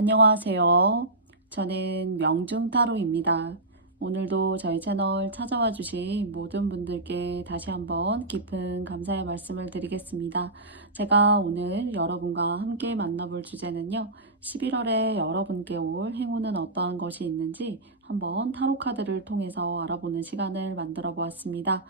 안녕하세요. 저는 명중타로입니다. 오늘도 저희 채널 찾아와 주신 모든 분들께 다시 한번 깊은 감사의 말씀을 드리겠습니다. 제가 오늘 여러분과 함께 만나볼 주제는요. 11월에 여러분께 올 행운은 어떠한 것이 있는지 한번 타로 카드를 통해서 알아보는 시간을 만들어 보았습니다.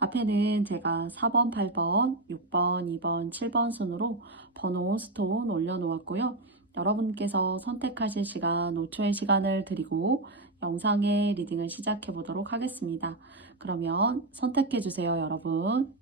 앞에는 제가 4번, 8번, 6번, 2번, 7번 순으로 번호 스톤 올려놓았고요. 여러분께서 선택하실 시간 5초의 시간을 드리고 영상의 리딩을 시작해 보도록 하겠습니다. 그러면 선택해 주세요, 여러분.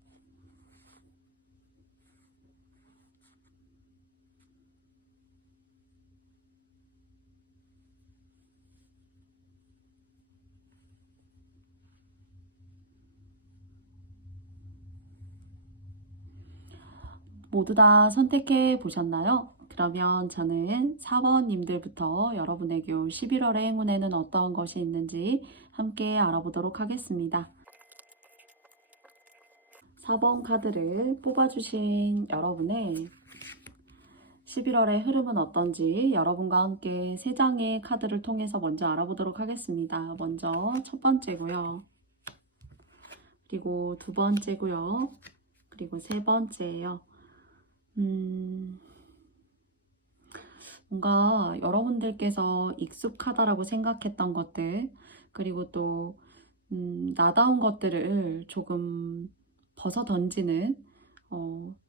모두 다 선택해 보셨나요? 그러면 저는 4번님들부터 여러분에게 올 11월의 행운에는 어떤 것이 있는지 함께 알아보도록 하겠습니다. 4번 카드를 뽑아주신 여러분의 11월의 흐름은 어떤지 여러분과 함께 3장의 카드를 통해서 먼저 알아보도록 하겠습니다. 먼저 첫 번째고요. 그리고 두 번째고요. 그리고 세 번째예요. 뭔가 여러분들께서 익숙하다라고 생각했던 것들, 그리고 또 나다운 것들을 조금 벗어 던지는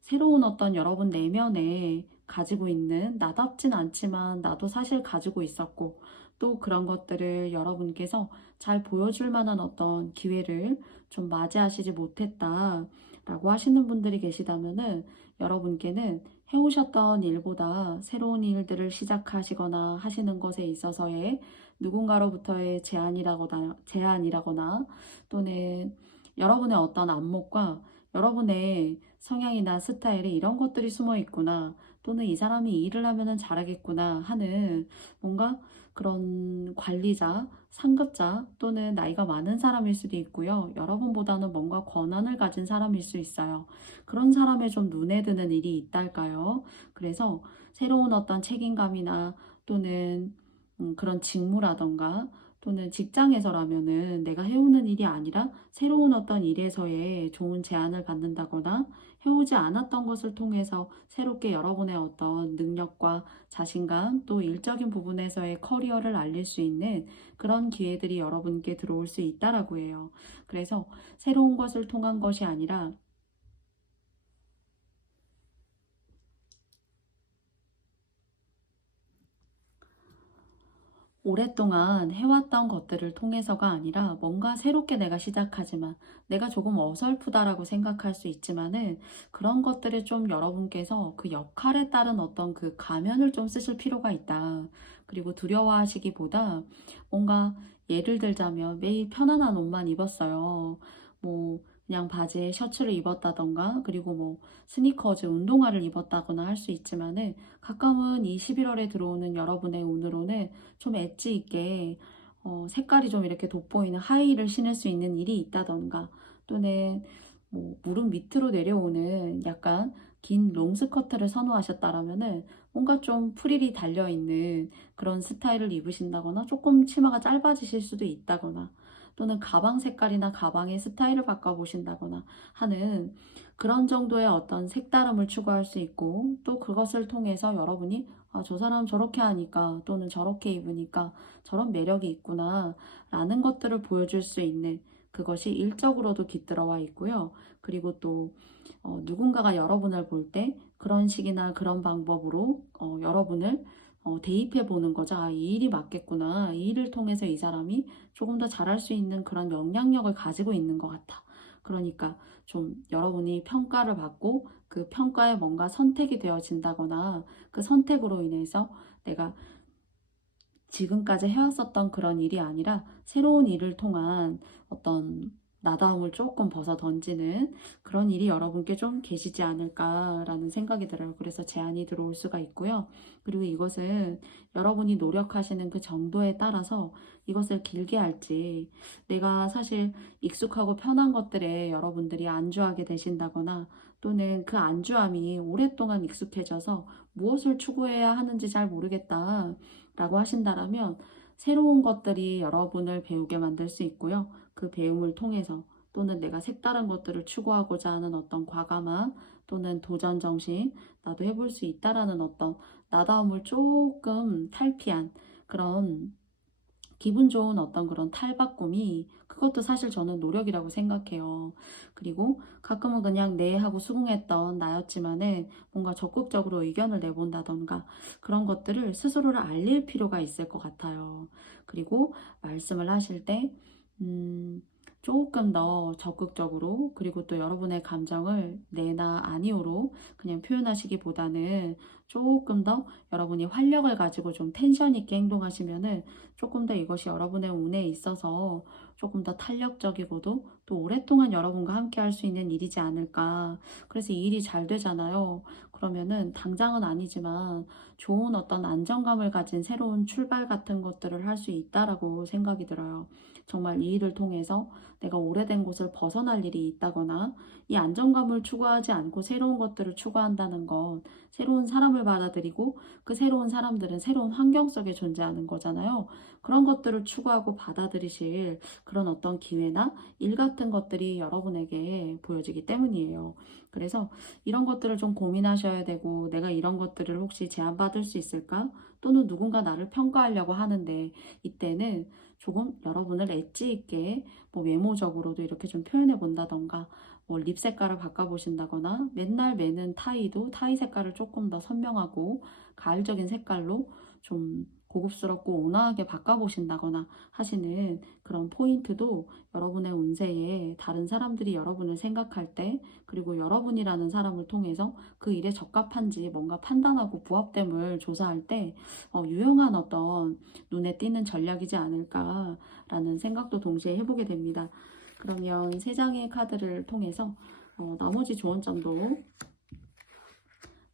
새로운 어떤 여러분 내면에 가지고 있는, 나답진 않지만 나도 사실 가지고 있었고, 또 그런 것들을 여러분께서 잘 보여줄 만한 어떤 기회를 좀 맞이하시지 못했다라고 하시는 분들이 계시다면은, 여러분께는 해오셨던 일보다 새로운 일들을 시작하시거나 하시는 것에 있어서의 누군가로부터의 제안이라거나 또는 여러분의 어떤 안목과 여러분의 성향이나 스타일에 이런 것들이 숨어 있구나, 또는 이 사람이 이 일을 하면은 잘하겠구나 하는 뭔가 그런 관리자, 상급자 또는 나이가 많은 사람일 수도 있고요. 여러분보다는 뭔가 권한을 가진 사람일 수 있어요. 그런 사람의 좀 눈에 드는 일이 있달까요? 그래서 새로운 어떤 책임감이나 또는 그런 직무라던가 또는 직장에서라면은 내가 해오는 일이 아니라 새로운 어떤 일에서의 좋은 제안을 받는다거나 해오지 않았던 것을 통해서 새롭게 여러분의 어떤 능력과 자신감 또 일적인 부분에서의 커리어를 알릴 수 있는 그런 기회들이 여러분께 들어올 수 있다라고 해요. 그래서 새로운 것을 통한 것이 아니라 오랫동안 해왔던 것들을 통해서가 아니라 뭔가 새롭게 내가 시작하지만 내가 조금 어설프다라고 생각할 수 있지만은 그런 것들을 좀 여러분께서 그 역할에 따른 어떤 그 가면을 좀 쓰실 필요가 있다. 그리고 두려워하시기보다 뭔가 예를 들자면 매일 편안한 옷만 입었어요. 뭐 그냥 바지에 셔츠를 입었다던가 그리고 뭐 스니커즈 운동화를 입었다거나 할 수 있지만은 가끔은 이 11월에 들어오는 여러분의 운으로는 좀 엣지 있게 색깔이 좀 이렇게 돋보이는 하이힐을 신을 수 있는 일이 있다던가 또는 뭐 무릎 밑으로 내려오는 약간 긴 롱스커트를 선호하셨다라면은 뭔가 좀 프릴이 달려있는 그런 스타일을 입으신다거나 조금 치마가 짧아지실 수도 있다거나 또는 가방 색깔이나 가방의 스타일을 바꿔보신다거나 하는 그런 정도의 어떤 색다름을 추구할 수 있고 또 그것을 통해서 여러분이 아, 저 사람 저렇게 하니까 또는 저렇게 입으니까 저런 매력이 있구나 라는 것들을 보여줄 수 있는 그것이 일적으로도 깃들어와 있고요. 그리고 또 누군가가 여러분을 볼 때 그런 식이나 그런 방법으로 여러분을 대입해 보는 거죠. 아, 이 일이 맞겠구나. 이 일을 통해서 이 사람이 조금 더 잘할 수 있는 그런 영향력을 가지고 있는 것 같아. 그러니까 좀 여러분이 평가를 받고 그 평가에 뭔가 선택이 되어진다거나 그 선택으로 인해서 내가 지금까지 해왔었던 그런 일이 아니라 새로운 일을 통한 어떤 나다움을 조금 벗어 던지는 그런 일이 여러분께 좀 계시지 않을까라는 생각이 들어요. 그래서 제안이 들어올 수가 있고요. 그리고 이것은 여러분이 노력하시는 그 정도에 따라서 이것을 길게 할지 내가 사실 익숙하고 편한 것들에 여러분들이 안주하게 되신다거나 또는 그 안주함이 오랫동안 익숙해져서 무엇을 추구해야 하는지 잘 모르겠다라고 하신다라면 새로운 것들이 여러분을 배우게 만들 수 있고요. 그 배움을 통해서 또는 내가 색다른 것들을 추구하고자 하는 어떤 과감함 또는 도전 정신, 나도 해볼 수 있다라는 어떤 나다움을 조금 탈피한 그런 기분 좋은 어떤 그런 탈바꿈이 그것도 사실 저는 노력이라고 생각해요. 그리고 가끔은 그냥 네 하고 수긍했던 나였지만은 뭔가 적극적으로 의견을 내본다던가 그런 것들을 스스로를 알릴 필요가 있을 것 같아요. 그리고 말씀을 하실 때, 음, 조금 더 적극적으로 그리고 또 여러분의 감정을 네나 아니오로 그냥 표현하시기보다는 조금 더 여러분이 활력을 가지고 좀 텐션 있게 행동하시면은 조금 더 이것이 여러분의 운에 있어서 조금 더 탄력적이고도 또 오랫동안 여러분과 함께 할 수 있는 일이지 않을까. 그래서 이 일이 잘 되잖아요. 그러면은 당장은 아니지만 좋은 어떤 안정감을 가진 새로운 출발 같은 것들을 할 수 있다라고 생각이 들어요. 정말 이 일을 통해서 내가 오래된 곳을 벗어날 일이 있다거나 이 안정감을 추구하지 않고 새로운 것들을 추구한다는 건 새로운 사람을 받아들이고 그 새로운 사람들은 새로운 환경 속에 존재하는 거잖아요. 그런 것들을 추구하고 받아들이실 그런 어떤 기회나 일 같은 것들이 여러분에게 보여지기 때문이에요. 그래서 이런 것들을 좀 고민하셔야 되고 내가 이런 것들을 혹시 제안받을 수 있을까? 또는 누군가 나를 평가하려고 하는데 이때는 조금 여러분을 엣지 있게 뭐 외모적으로도 이렇게 좀 표현해 본다던가 뭐 립 색깔을 바꿔보신다거나 맨날 매는 타이도 타이 색깔을 조금 더 선명하고 가을적인 색깔로 좀 고급스럽고 온화하게 바꿔보신다거나 하시는 그런 포인트도 여러분의 운세에 다른 사람들이 여러분을 생각할 때 그리고 여러분이라는 사람을 통해서 그 일에 적합한지 뭔가 판단하고 부합됨을 조사할 때 유용한 어떤 눈에 띄는 전략이지 않을까라는 생각도 동시에 해보게 됩니다. 그러면 세 장의 카드를 통해서 나머지 조언점도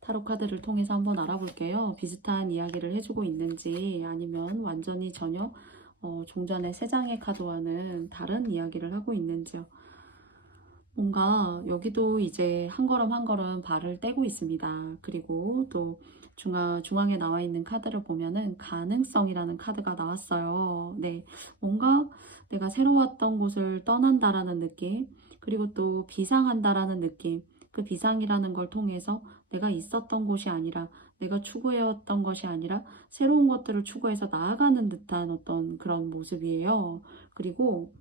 타로 카드를 통해서 한번 알아볼게요. 비슷한 이야기를 해주고 있는지 아니면 완전히 전혀 종전의 세 장의 카드와는 다른 이야기를 하고 있는지요. 뭔가 여기도 이제 한 걸음 한 걸음 발을 떼고 있습니다. 그리고 또 중앙에 나와 있는 카드를 보면은 가능성이라는 카드가 나왔어요. 네, 뭔가 내가 새로웠던 곳을 떠난다라는 느낌, 그리고 또 비상한다라는 느낌, 그 비상이라는 걸 통해서 내가 있었던 곳이 아니라 내가 추구해왔던 것이 아니라 새로운 것들을 추구해서 나아가는 듯한 어떤 그런 모습이에요. 그리고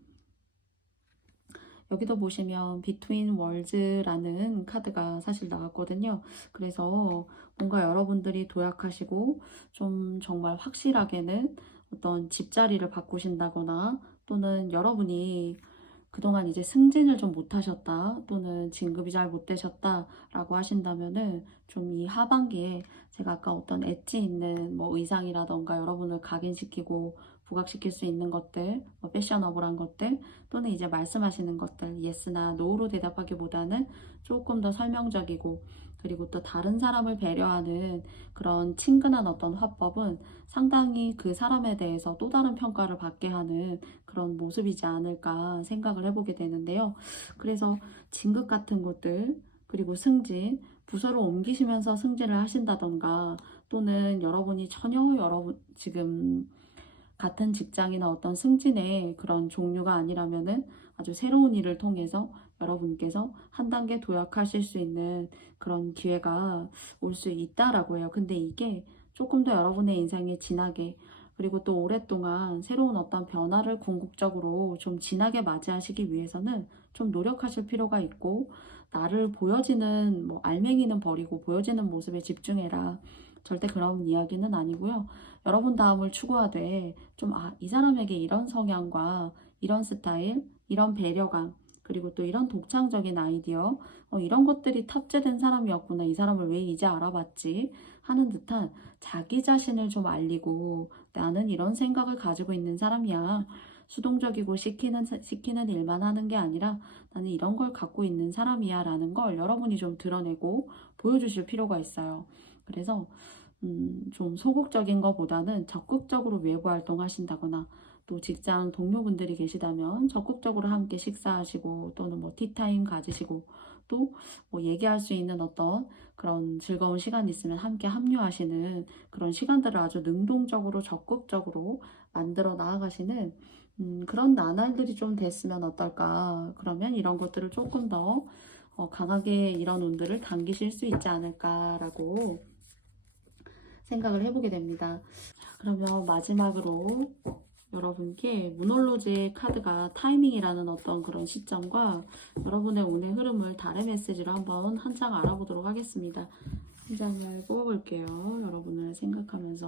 여기도 보시면 Between Worlds라는 카드가 사실 나왔거든요. 그래서 뭔가 여러분들이 도약하시고 좀 정말 확실하게는 어떤 집자리를 바꾸신다거나 또는 여러분이 그동안 이제 승진을 좀 못하셨다 또는 진급이 잘 못 되셨다라고 하신다면은 좀 이 하반기에 제가 아까 어떤 엣지 있는 뭐 의상이라던가 여러분을 각인시키고 부각시킬 수 있는 것들, 뭐 패셔너블한 것들 또는 이제 말씀하시는 것들 예스나 노로 대답하기보다는 조금 더 설명적이고 그리고 또 다른 사람을 배려하는 그런 친근한 어떤 화법은 상당히 그 사람에 대해서 또 다른 평가를 받게 하는 그런 모습이지 않을까 생각을 해보게 되는데요. 그래서 진급 같은 것들 그리고 승진, 부서를 옮기시면서 승진을 하신다던가 또는 여러분이 전혀 여러분 지금 같은 직장이나 어떤 승진의 그런 종류가 아니라면은 아주 새로운 일을 통해서 여러분께서 한 단계 도약하실 수 있는 그런 기회가 올 수 있다라고 해요. 근데 이게 조금 더 여러분의 인생에 진하게 그리고 또 오랫동안 새로운 어떤 변화를 궁극적으로 좀 진하게 맞이하시기 위해서는 좀 노력하실 필요가 있고 나를 보여지는 뭐 알맹이는 버리고 보여지는 모습에 집중해라. 절대 그런 이야기는 아니고요. 여러분 다음을 추구하되 좀 이 사람에게 이런 성향과 이런 스타일, 이런 배려감, 그리고 또 이런 독창적인 아이디어, 이런 것들이 탑재된 사람이었구나. 이 사람을 왜 이제 알아봤지? 하는 듯한 자기 자신을 좀 알리고 나는 이런 생각을 가지고 있는 사람이야. 수동적이고 시키는 일만 하는 게 아니라 나는 이런 걸 갖고 있는 사람이야 라는 걸 여러분이 좀 드러내고 보여주실 필요가 있어요. 그래서 좀 소극적인 것보다는 적극적으로 외부 활동하신다거나 또 직장 동료분들이 계시다면 적극적으로 함께 식사하시고 또는 뭐 티타임 가지시고 또 뭐 얘기할 수 있는 어떤 그런 즐거운 시간이 있으면 함께 합류하시는 그런 시간들을 아주 능동적으로 적극적으로 만들어 나아가시는 그런 나날들이 좀 됐으면 어떨까. 그러면 이런 것들을 조금 더 강하게 이런 운들을 당기실 수 있지 않을까라고 생각을 해보게 됩니다. 그러면 마지막으로 여러분께 문홀로즈의 카드가 타이밍이라는 어떤 그런 시점과 여러분의 운의 흐름을 달의 메시지로 한번 한 장 알아보도록 하겠습니다. 한 장을 뽑아볼게요. 여러분을 생각하면서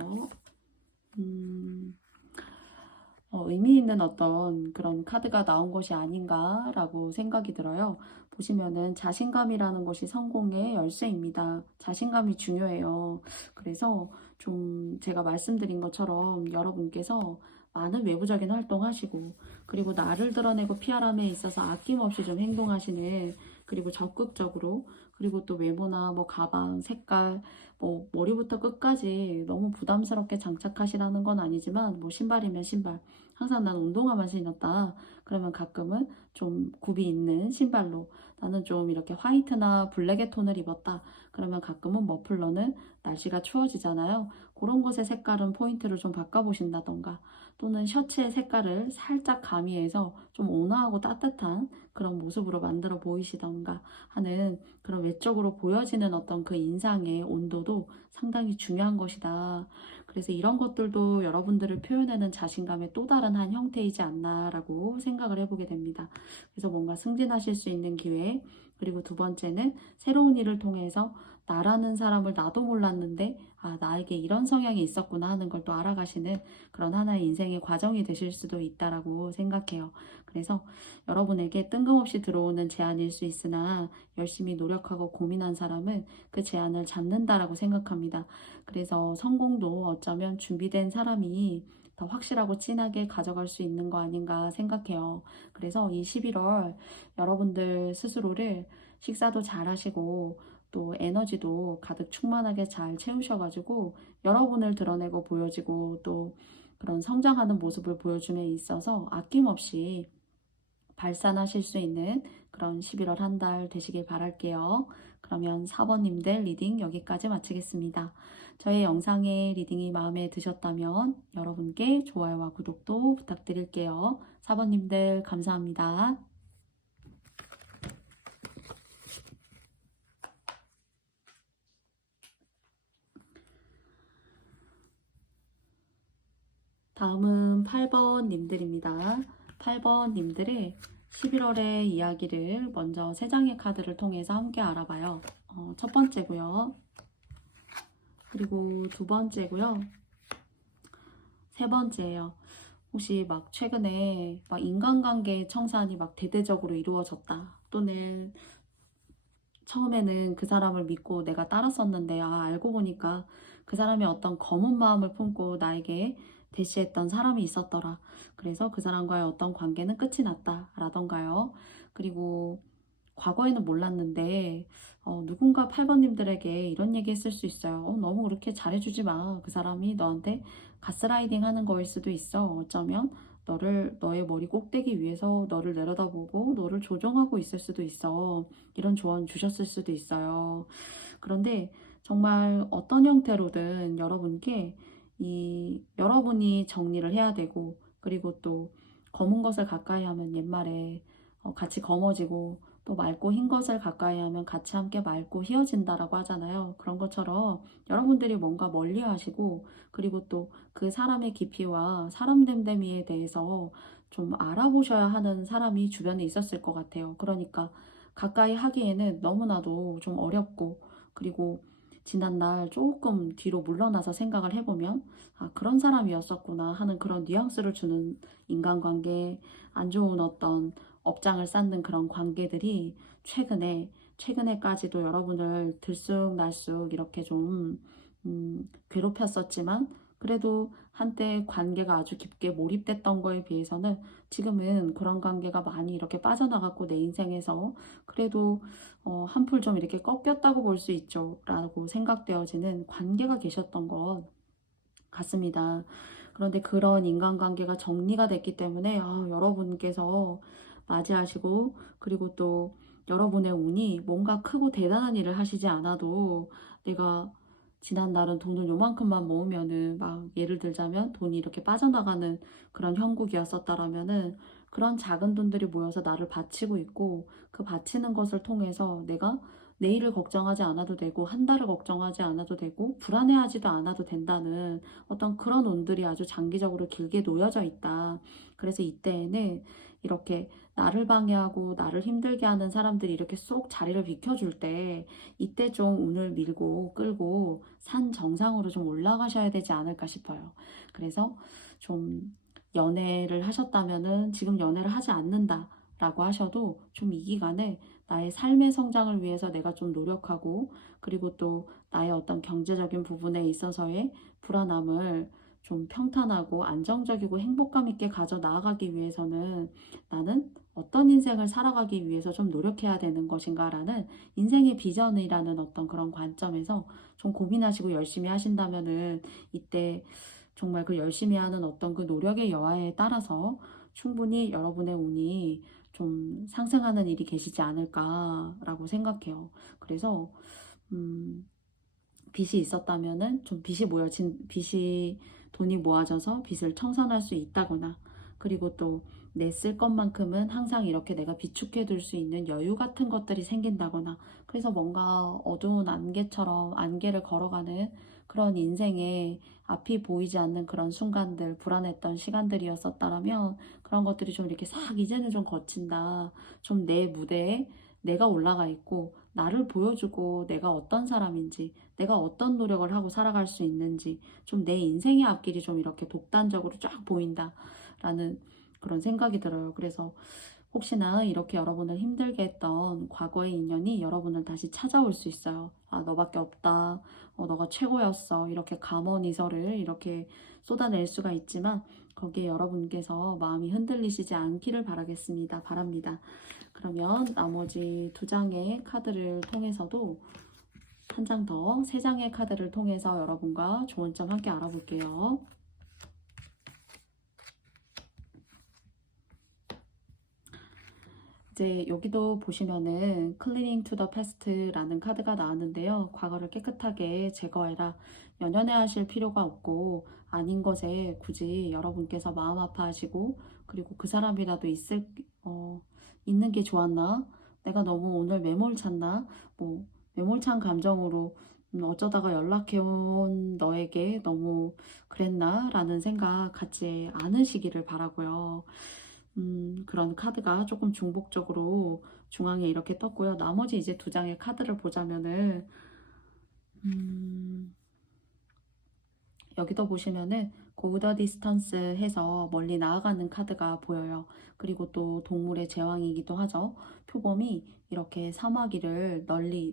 의미 있는 어떤 그런 카드가 나온 것이 아닌가라고 생각이 들어요. 보시면은 자신감이라는 것이 성공의 열쇠입니다. 자신감이 중요해요. 그래서 좀 제가 말씀드린 것처럼 여러분께서 많은 외부적인 활동하시고 그리고 나를 드러내고 피아람에 있어서 아낌없이 좀 행동하시는 그리고 적극적으로 그리고 또 외모나 뭐 가방, 색깔, 뭐 머리부터 끝까지 너무 부담스럽게 장착하시라는 건 아니지만 뭐 신발이면 신발 항상 난 운동화만 신었다. 그러면 가끔은 좀 굽이 있는 신발로 나는 좀 이렇게 화이트나 블랙의 톤을 입었다. 그러면 가끔은 머플러는 날씨가 추워지잖아요. 그런 것의 색깔은 포인트를 좀 바꿔보신다던가 또는 셔츠의 색깔을 살짝 가미해서 좀 온화하고 따뜻한 그런 모습으로 만들어 보이시던가 하는 그런 외적으로 보여지는 어떤 그 인상의 온도도 상당히 중요한 것이다. 그래서 이런 것들도 여러분들을 표현하는 자신감의 또 다른 한 형태이지 않나라고 생각을 해보게 됩니다. 그래서 뭔가 승진하실 수 있는 기회, 그리고 두 번째는 새로운 일을 통해서 나라는 사람을 나도 몰랐는데 나에게 이런 성향이 있었구나 하는 걸 또 알아가시는 그런 하나의 인생의 과정이 되실 수도 있다라고 생각해요. 그래서 여러분에게 뜬금없이 들어오는 제안일 수 있으나 열심히 노력하고 고민한 사람은 그 제안을 잡는다라고 생각합니다. 그래서 성공도 어쩌면 준비된 사람이 더 확실하고 진하게 가져갈 수 있는 거 아닌가 생각해요. 그래서 이 11월 여러분들 스스로를 식사도 잘 하시고 또 에너지도 가득 충만하게 잘 채우셔가지고 여러분을 드러내고 보여지고 또 그런 성장하는 모습을 보여줌에 있어서 아낌없이 발산하실 수 있는 그런 11월 한 달 되시길 바랄게요. 그러면 4번님들 리딩 여기까지 마치겠습니다. 저의 영상의 리딩이 마음에 드셨다면 여러분께 좋아요와 구독도 부탁드릴게요. 4번님들 감사합니다. 다음은 8번님들입니다. 8번님들의 11월의 이야기를 먼저 3장의 카드를 통해서 함께 알아봐요. 첫 번째고요. 그리고 두 번째고요. 세 번째예요. 혹시 막 최근에 막 인간관계 청산이 막 대대적으로 이루어졌다. 또는 처음에는 그 사람을 믿고 내가 따랐었는데 알고 보니까 그 사람이 어떤 검은 마음을 품고 나에게 대시했던 사람이 있었더라. 그래서 그 사람과의 어떤 관계는 끝이 났다 라던가요. 그리고 과거에는 몰랐는데 누군가 8번님들에게 이런 얘기 했을 수 있어요. 너무 그렇게 잘해주지 마. 그 사람이 너한테 가스라이딩 하는 거일 수도 있어. 어쩌면 너의 머리 꼭대기 위에서 너를 내려다보고 너를 조종하고 있을 수도 있어. 이런 조언 주셨을 수도 있어요. 그런데 정말 어떤 형태로든 여러분께 여러분이 정리를 해야 되고 그리고 또 검은 것을 가까이 하면 옛말에 같이 검어지고 또 맑고 흰 것을 가까이 하면 같이 함께 맑고 휘어진다라고 하잖아요. 그런 것처럼 여러분들이 뭔가 멀리 하시고 그리고 또 그 사람의 깊이와 사람 됨됨이에 대해서 좀 알아보셔야 하는 사람이 주변에 있었을 것 같아요. 그러니까 가까이 하기에는 너무나도 좀 어렵고 그리고 지난날 조금 뒤로 물러나서 생각을 해보면 그런 사람이었었구나 하는 그런 뉘앙스를 주는 인간관계, 안 좋은 어떤 업장을 쌓는 그런 관계들이 최근에까지도 여러분을 들쑥날쑥 이렇게 좀 괴롭혔었지만 그래도 한때 관계가 아주 깊게 몰입됐던 거에 비해서는 지금은 그런 관계가 많이 이렇게 빠져나갔고 내 인생에서 그래도 한풀 좀 이렇게 꺾였다고 볼 수 있죠 라고 생각되어지는 관계가 계셨던 것 같습니다. 그런데 그런 인간관계가 정리가 됐기 때문에 여러분께서 맞이하시고 그리고 또 여러분의 운이 뭔가 크고 대단한 일을 하시지 않아도 내가 지난 날은 돈을 요만큼만 모으면은 막 예를 들자면 돈이 이렇게 빠져나가는 그런 형국이었었다라면은 그런 작은 돈들이 모여서 나를 바치고 있고 그 바치는 것을 통해서 내가 내일을 걱정하지 않아도 되고 한 달을 걱정하지 않아도 되고 불안해하지도 않아도 된다는 어떤 그런 운들이 아주 장기적으로 길게 놓여져 있다. 그래서 이때에는 이렇게 나를 방해하고 나를 힘들게 하는 사람들이 이렇게 쏙 자리를 비켜줄 때 이때 좀 운을 밀고 끌고 산 정상으로 좀 올라가셔야 되지 않을까 싶어요. 그래서 좀 연애를 하셨다면은 지금 연애를 하지 않는다 라고 하셔도 좀 이 기간에 나의 삶의 성장을 위해서 내가 좀 노력하고 그리고 또 나의 어떤 경제적인 부분에 있어서의 불안함을 좀 평탄하고 안정적이고 행복감 있게 가져 나아가기 위해서는 나는 어떤 인생을 살아가기 위해서 좀 노력해야 되는 것인가라는 인생의 비전이라는 어떤 그런 관점에서 좀 고민하시고 열심히 하신다면은 이때 정말 그 열심히 하는 어떤 그 노력의 여하에 따라서 충분히 여러분의 운이 좀 상승하는 일이 계시지 않을까라고 생각해요. 그래서 음, 빚이 있었다면은 좀 빚이 모여진 빚이 돈이 모아져서 빚을 청산할 수 있다거나 그리고 또 내 쓸 것만큼은 항상 이렇게 내가 비축해 둘 수 있는 여유 같은 것들이 생긴다거나 그래서 뭔가 어두운 안개처럼 안개를 걸어가는 그런 인생의 앞이 보이지 않는 그런 순간들 불안했던 시간들이었었다라면 그런 것들이 좀 이렇게 싹 이제는 좀 거친다 좀 내 무대에 내가 올라가 있고 나를 보여주고 내가 어떤 사람인지 내가 어떤 노력을 하고 살아갈 수 있는지 좀 내 인생의 앞길이 좀 이렇게 독단적으로 쫙 보인다라는 그런 생각이 들어요. 그래서 혹시나 이렇게 여러분을 힘들게 했던 과거의 인연이 여러분을 다시 찾아올 수 있어요. 아, 너밖에 없다. 너가 최고였어. 이렇게 감언이설을 이렇게 쏟아낼 수가 있지만 거기에 여러분께서 마음이 흔들리시지 않기를 바랍니다. 그러면 나머지 두 장의 카드를 통해서도 한 장 더, 세 장의 카드를 통해서 여러분과 좋은 점 함께 알아볼게요. 이제 여기도 보시면은 Cleaning to the Past라는 카드가 나왔는데요. 과거를 깨끗하게 제거해라. 연연해 하실 필요가 없고 아닌 것에 굳이 여러분께서 마음 아파하시고 그리고 그 사람이라도 있는 게 좋았나? 내가 너무 오늘 매몰찼나? 뭐 매몰찬 감정으로 어쩌다가 연락해온 너에게 너무 그랬나? 라는 생각 갖지 않으시기를 바라고요. 그런 카드가 조금 중복적으로 중앙에 이렇게 떴고요. 나머지 이제 두 장의 카드를 보자면은, 음, 여기도 보시면은 Go the distance 해서 멀리 나아가는 카드가 보여요. 그리고 또 동물의 제왕이기도 하죠. 표범이 이렇게 사마귀를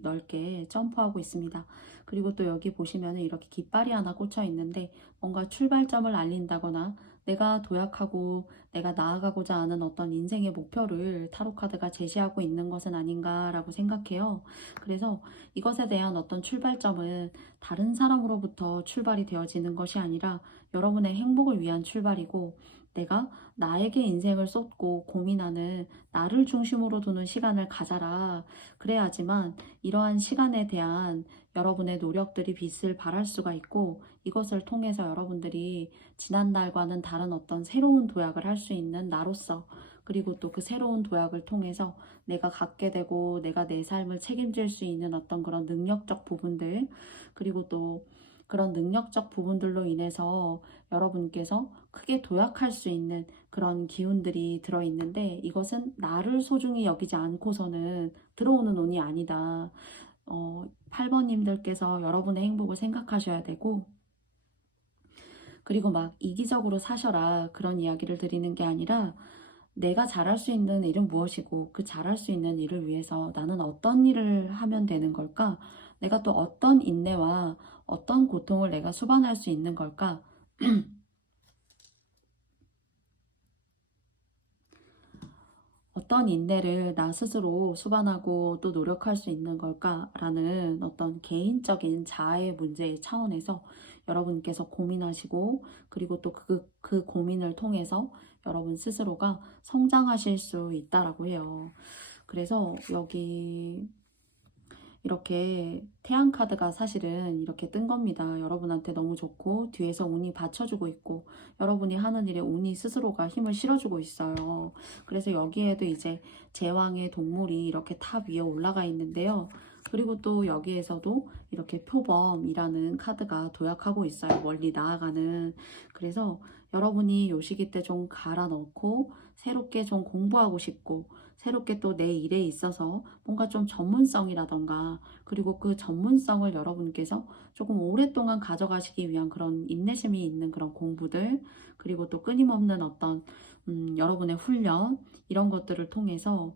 넓게 점프하고 있습니다. 그리고 또 여기 보시면은 이렇게 깃발이 하나 꽂혀 있는데 뭔가 출발점을 알린다거나 내가 도약하고 내가 나아가고자 하는 어떤 인생의 목표를 타로 카드가 제시하고 있는 것은 아닌가라고 생각해요. 그래서 이것에 대한 어떤 출발점은 다른 사람으로부터 출발이 되어지는 것이 아니라 여러분의 행복을 위한 출발이고 내가 나에게 인생을 쏟고 고민하는 나를 중심으로 두는 시간을 가져라. 그래야지만 이러한 시간에 대한 여러분의 노력들이 빛을 발할 수가 있고 이것을 통해서 여러분들이 지난날과는 다른 어떤 새로운 도약을 할 수 있는 나로서 그리고 또 그 새로운 도약을 통해서 내가 갖게 되고 내가 내 삶을 책임질 수 있는 어떤 그런 능력적 부분들 그리고 또 그런 능력적 부분들로 인해서 여러분께서 크게 도약할 수 있는 그런 기운들이 들어있는데 이것은 나를 소중히 여기지 않고서는 들어오는 운이 아니다. 8번님들께서 여러분의 행복을 생각하셔야 되고 그리고 막 이기적으로 사셔라 그런 이야기를 드리는 게 아니라 내가 잘할 수 있는 일은 무엇이고 그 잘할 수 있는 일을 위해서 나는 어떤 일을 하면 되는 걸까? 내가 또 어떤 인내와 어떤 고통을 내가 수반할 수 있는 걸까? 어떤 인내를 나 스스로 수반하고 또 노력할 수 있는 걸까라는 어떤 개인적인 자아의 문제의 차원에서 여러분께서 고민하시고 그리고 또 그 고민을 통해서 여러분 스스로가 성장하실 수 있다라고 해요. 그래서 여기 이렇게 태양 카드가 사실은 이렇게 뜬 겁니다. 여러분한테 너무 좋고 뒤에서 운이 받쳐주고 있고 여러분이 하는 일에 운이 스스로가 힘을 실어주고 있어요. 그래서 여기에도 이제 제왕의 동물이 이렇게 탑 위에 올라가 있는데요. 그리고 또 여기에서도 이렇게 표범이라는 카드가 도약하고 있어요. 멀리 나아가는. 그래서 여러분이 요 시기 때 좀 갈아 넣고 새롭게 좀 공부하고 싶고 새롭게 또 내 일에 있어서 뭔가 좀 전문성이라던가 그리고 그 전문성을 여러분께서 조금 오랫동안 가져가시기 위한 그런 인내심이 있는 그런 공부들 그리고 또 끊임없는 어떤 여러분의 훈련 이런 것들을 통해서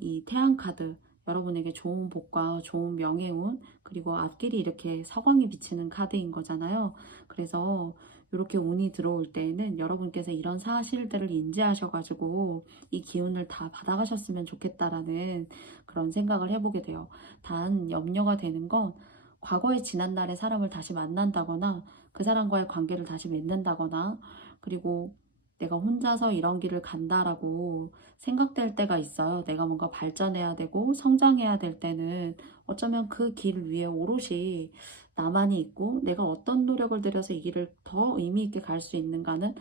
이 태양 카드 여러분에게 좋은 복과 좋은 명예운 그리고 앞길이 이렇게 서광이 비치는 카드인 거잖아요. 그래서 이렇게 운이 들어올 때에는 여러분께서 이런 사실들을 인지하셔가지고 이 기운을 다 받아가셨으면 좋겠다라는 그런 생각을 해보게 돼요. 단 염려가 되는 건 과거의 지난날의 사람을 다시 만난다거나 그 사람과의 관계를 다시 맺는다거나 그리고 내가 혼자서 이런 길을 간다라고 생각될 때가 있어요. 내가 뭔가 발전해야 되고 성장해야 될 때는 어쩌면 그 길 위에 오롯이 나만이 있고 내가 어떤 노력을 들여서 이 길을 더 의미 있게 갈 수 있는가는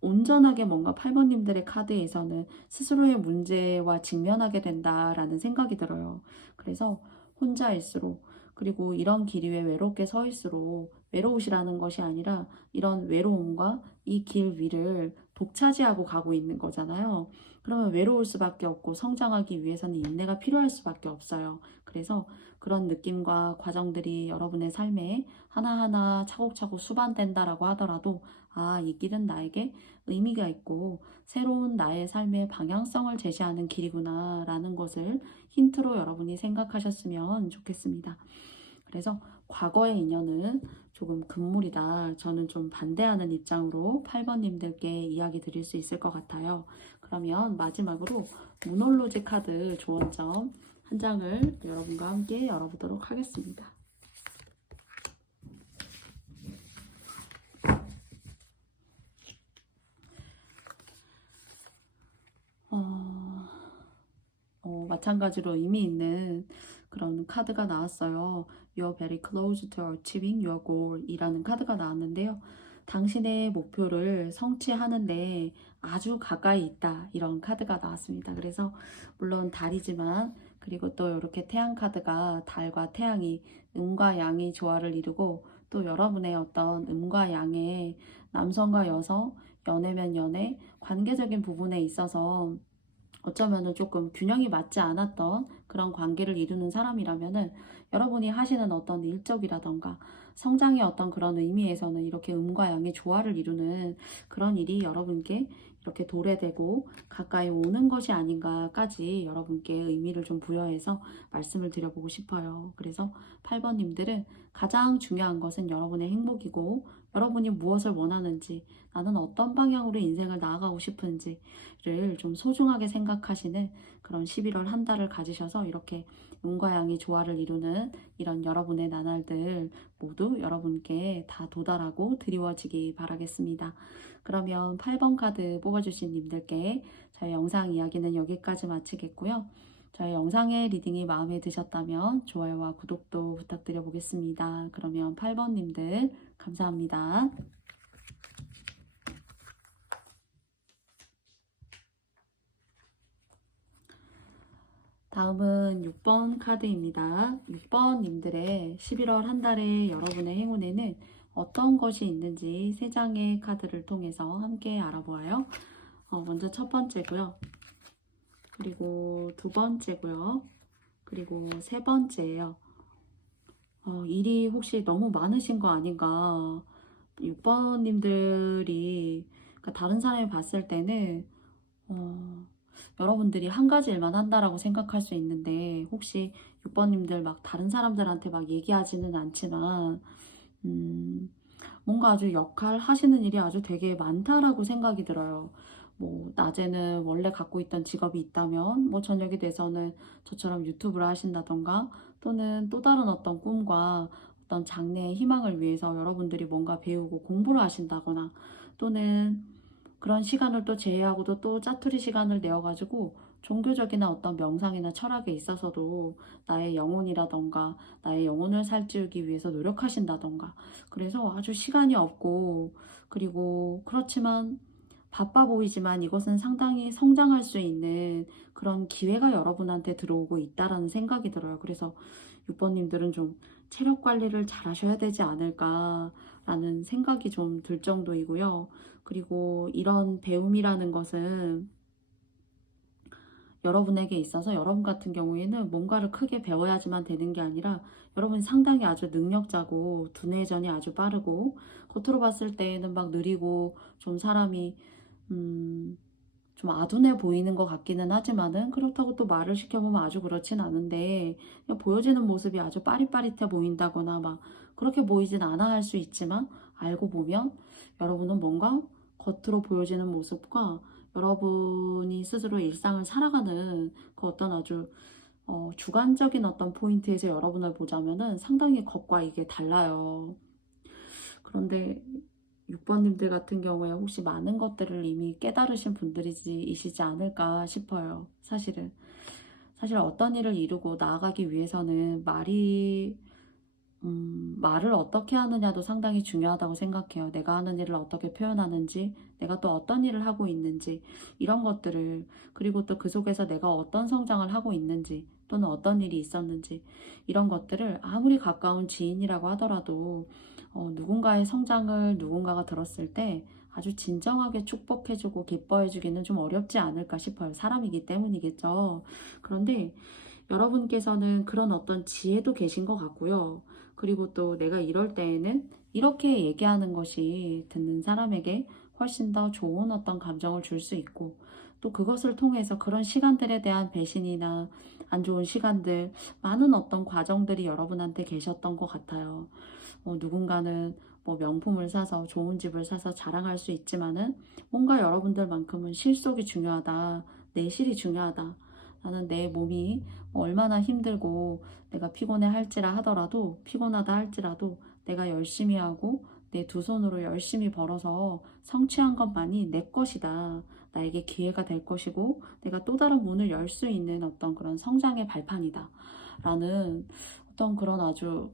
온전하게 뭔가 8번님들의 카드에서는 스스로의 문제와 직면하게 된다라는 생각이 들어요. 그래서 혼자일수록 그리고 이런 길 위에 외롭게 서일수록 외로우시라는 것이 아니라 이런 외로움과 이 길 위를 독차지하고 가고 있는 거잖아요. 그러면 외로울 수밖에 없고 성장하기 위해서는 인내가 필요할 수밖에 없어요. 그래서 그런 느낌과 과정들이 여러분의 삶에 하나하나 차곡차곡 수반된다라고 하더라도 아, 이 길은 나에게 의미가 있고 새로운 나의 삶의 방향성을 제시하는 길이구나 라는 것을 힌트로 여러분이 생각하셨으면 좋겠습니다. 그래서 과거의 인연은 조금 금물이다. 저는 좀 반대하는 입장으로 8번님들께 이야기 드릴 수 있을 것 같아요. 그러면 마지막으로 무놀로지 카드 조언점 한 장을 여러분과 함께 열어보도록 하겠습니다. 마찬가지로 의미 있는 그런 카드가 나왔어요. You're very close to achieving your goal 이라는 카드가 나왔는데요. 당신의 목표를 성취하는데 아주 가까이 있다. 이런 카드가 나왔습니다. 그래서 물론 달이지만 그리고 또 이렇게 태양 카드가 달과 태양이 음과 양이 조화를 이루고 또 여러분의 어떤 음과 양의 남성과 여성, 연애면 연애, 관계적인 부분에 있어서 어쩌면은 조금 균형이 맞지 않았던 그런 관계를 이루는 사람이라면은 여러분이 하시는 어떤 일적이라던가 성장의 어떤 그런 의미에서는 이렇게 음과 양의 조화를 이루는 그런 일이 여러분께 이렇게 도래되고 가까이 오는 것이 아닌가까지 여러분께 의미를 좀 부여해서 말씀을 드려보고 싶어요. 그래서 8번님들은 가장 중요한 것은 여러분의 행복이고 여러분이 무엇을 원하는지 나는 어떤 방향으로 인생을 나아가고 싶은지를 좀 소중하게 생각하시는 그런 11월 한 달을 가지셔서 이렇게 음과 양의 조화를 이루는 이런 여러분의 나날들 모두 여러분께 다 도달하고 드리워지기 바라겠습니다. 그러면 8번 카드 뽑아주신 님들께 저희 영상 이야기는 여기까지 마치겠고요. 저희 영상의 리딩이 마음에 드셨다면 좋아요와 구독도 부탁드려 보겠습니다. 그러면 8번 님들 감사합니다. 다음은 6번 카드입니다. 6번 님들의 11월 한 달에 여러분의 행운에는 어떤 것이 있는지 3장의 카드를 통해서 함께 알아보아요. 먼저 첫 번째고요. 그리고 두 번째고요. 그리고 세 번째예요. 일이 혹시 너무 많으신 거 아닌가. 6번님들이 그러니까 다른 사람이 봤을 때는 여러분들이 한 가지 일만 한다라고 생각할 수 있는데 혹시 6번님들 막 다른 사람들한테 막 얘기하지는 않지만 뭔가 아주 역할 하시는 일이 아주 되게 많다라고 생각이 들어요. 뭐 낮에는 원래 갖고 있던 직업이 있다면 뭐 저녁이 돼서는 저처럼 유튜브를 하신다던가 또는 또 다른 어떤 꿈과 어떤 장래의 희망을 위해서 여러분들이 뭔가 배우고 공부를 하신다거나 또는 그런 시간을 또 제외하고도 또 짜투리 시간을 내어가지고 종교적이나 어떤 명상이나 철학에 있어서도 나의 영혼이라던가 나의 영혼을 살찌우기 위해서 노력하신다던가 그래서 아주 시간이 없고 그리고 그렇지만 바빠 보이지만 이것은 상당히 성장할 수 있는 그런 기회가 여러분한테 들어오고 있다라는 생각이 들어요. 그래서 6번님들은 좀 체력 관리를 잘 하셔야 되지 않을까라는 생각이 좀 들 정도이고요. 그리고 이런 배움이라는 것은 여러분에게 있어서 여러분 같은 경우에는 뭔가를 크게 배워야지만 되는 게 아니라 여러분이 상당히 아주 능력자고 두뇌전이 아주 빠르고 겉으로 봤을 때에는 막 느리고 좀 사람이 좀 아둔해 보이는 것 같기는 하지만은 그렇다고 또 말을 시켜보면 아주 그렇진 않은데 그냥 보여지는 모습이 아주 빠릿빠릿해 보인다거나 막 그렇게 보이진 않아 할 수 있지만 알고 보면 여러분은 뭔가 겉으로 보여지는 모습과 여러분이 스스로 일상을 살아가는 그 어떤 아주 주관적인 어떤 포인트에서 여러분을 보자면은 상당히 겉과 이게 달라요. 그런데 6번님들 같은 경우에 혹시 많은 것들을 이미 깨달으신 분들이시지 않을까 싶어요. 사실은. 사실 어떤 일을 이루고 나아가기 위해서는 말을 어떻게 하느냐도 상당히 중요하다고 생각해요. 내가 하는 일을 어떻게 표현하는지, 내가 또 어떤 일을 하고 있는지, 이런 것들을, 그리고 또 그 속에서 내가 어떤 성장을 하고 있는지, 또는 어떤 일이 있었는지, 이런 것들을 아무리 가까운 지인이라고 하더라도, 누군가의 성장을 누군가가 들었을 때 아주 진정하게 축복해주고 기뻐해주기는 좀 어렵지 않을까 싶어요. 사람이기 때문이겠죠. 그런데 여러분께서는 그런 어떤 지혜도 계신 것 같고요. 그리고 또 내가 이럴 때에는 이렇게 얘기하는 것이 듣는 사람에게 훨씬 더 좋은 어떤 감정을 줄 수 있고 또 그것을 통해서 그런 시간들에 대한 배신이나 안 좋은 시간들, 많은 어떤 과정들이 여러분한테 계셨던 것 같아요. 누군가는 뭐 명품을 사서 좋은 집을 사서 자랑할 수 있지만은 뭔가 여러분들만큼은 실속이 중요하다, 내실이 중요하다. 나는 내 몸이 얼마나 힘들고 내가 피곤해 할지라 하더라도 피곤하다 할지라도 내가 열심히 하고 내 두 손으로 열심히 벌어서 성취한 것만이 내 것이다. 나에게 기회가 될 것이고 내가 또 다른 문을 열 수 있는 어떤 그런 성장의 발판이다. 라는 어떤 그런 아주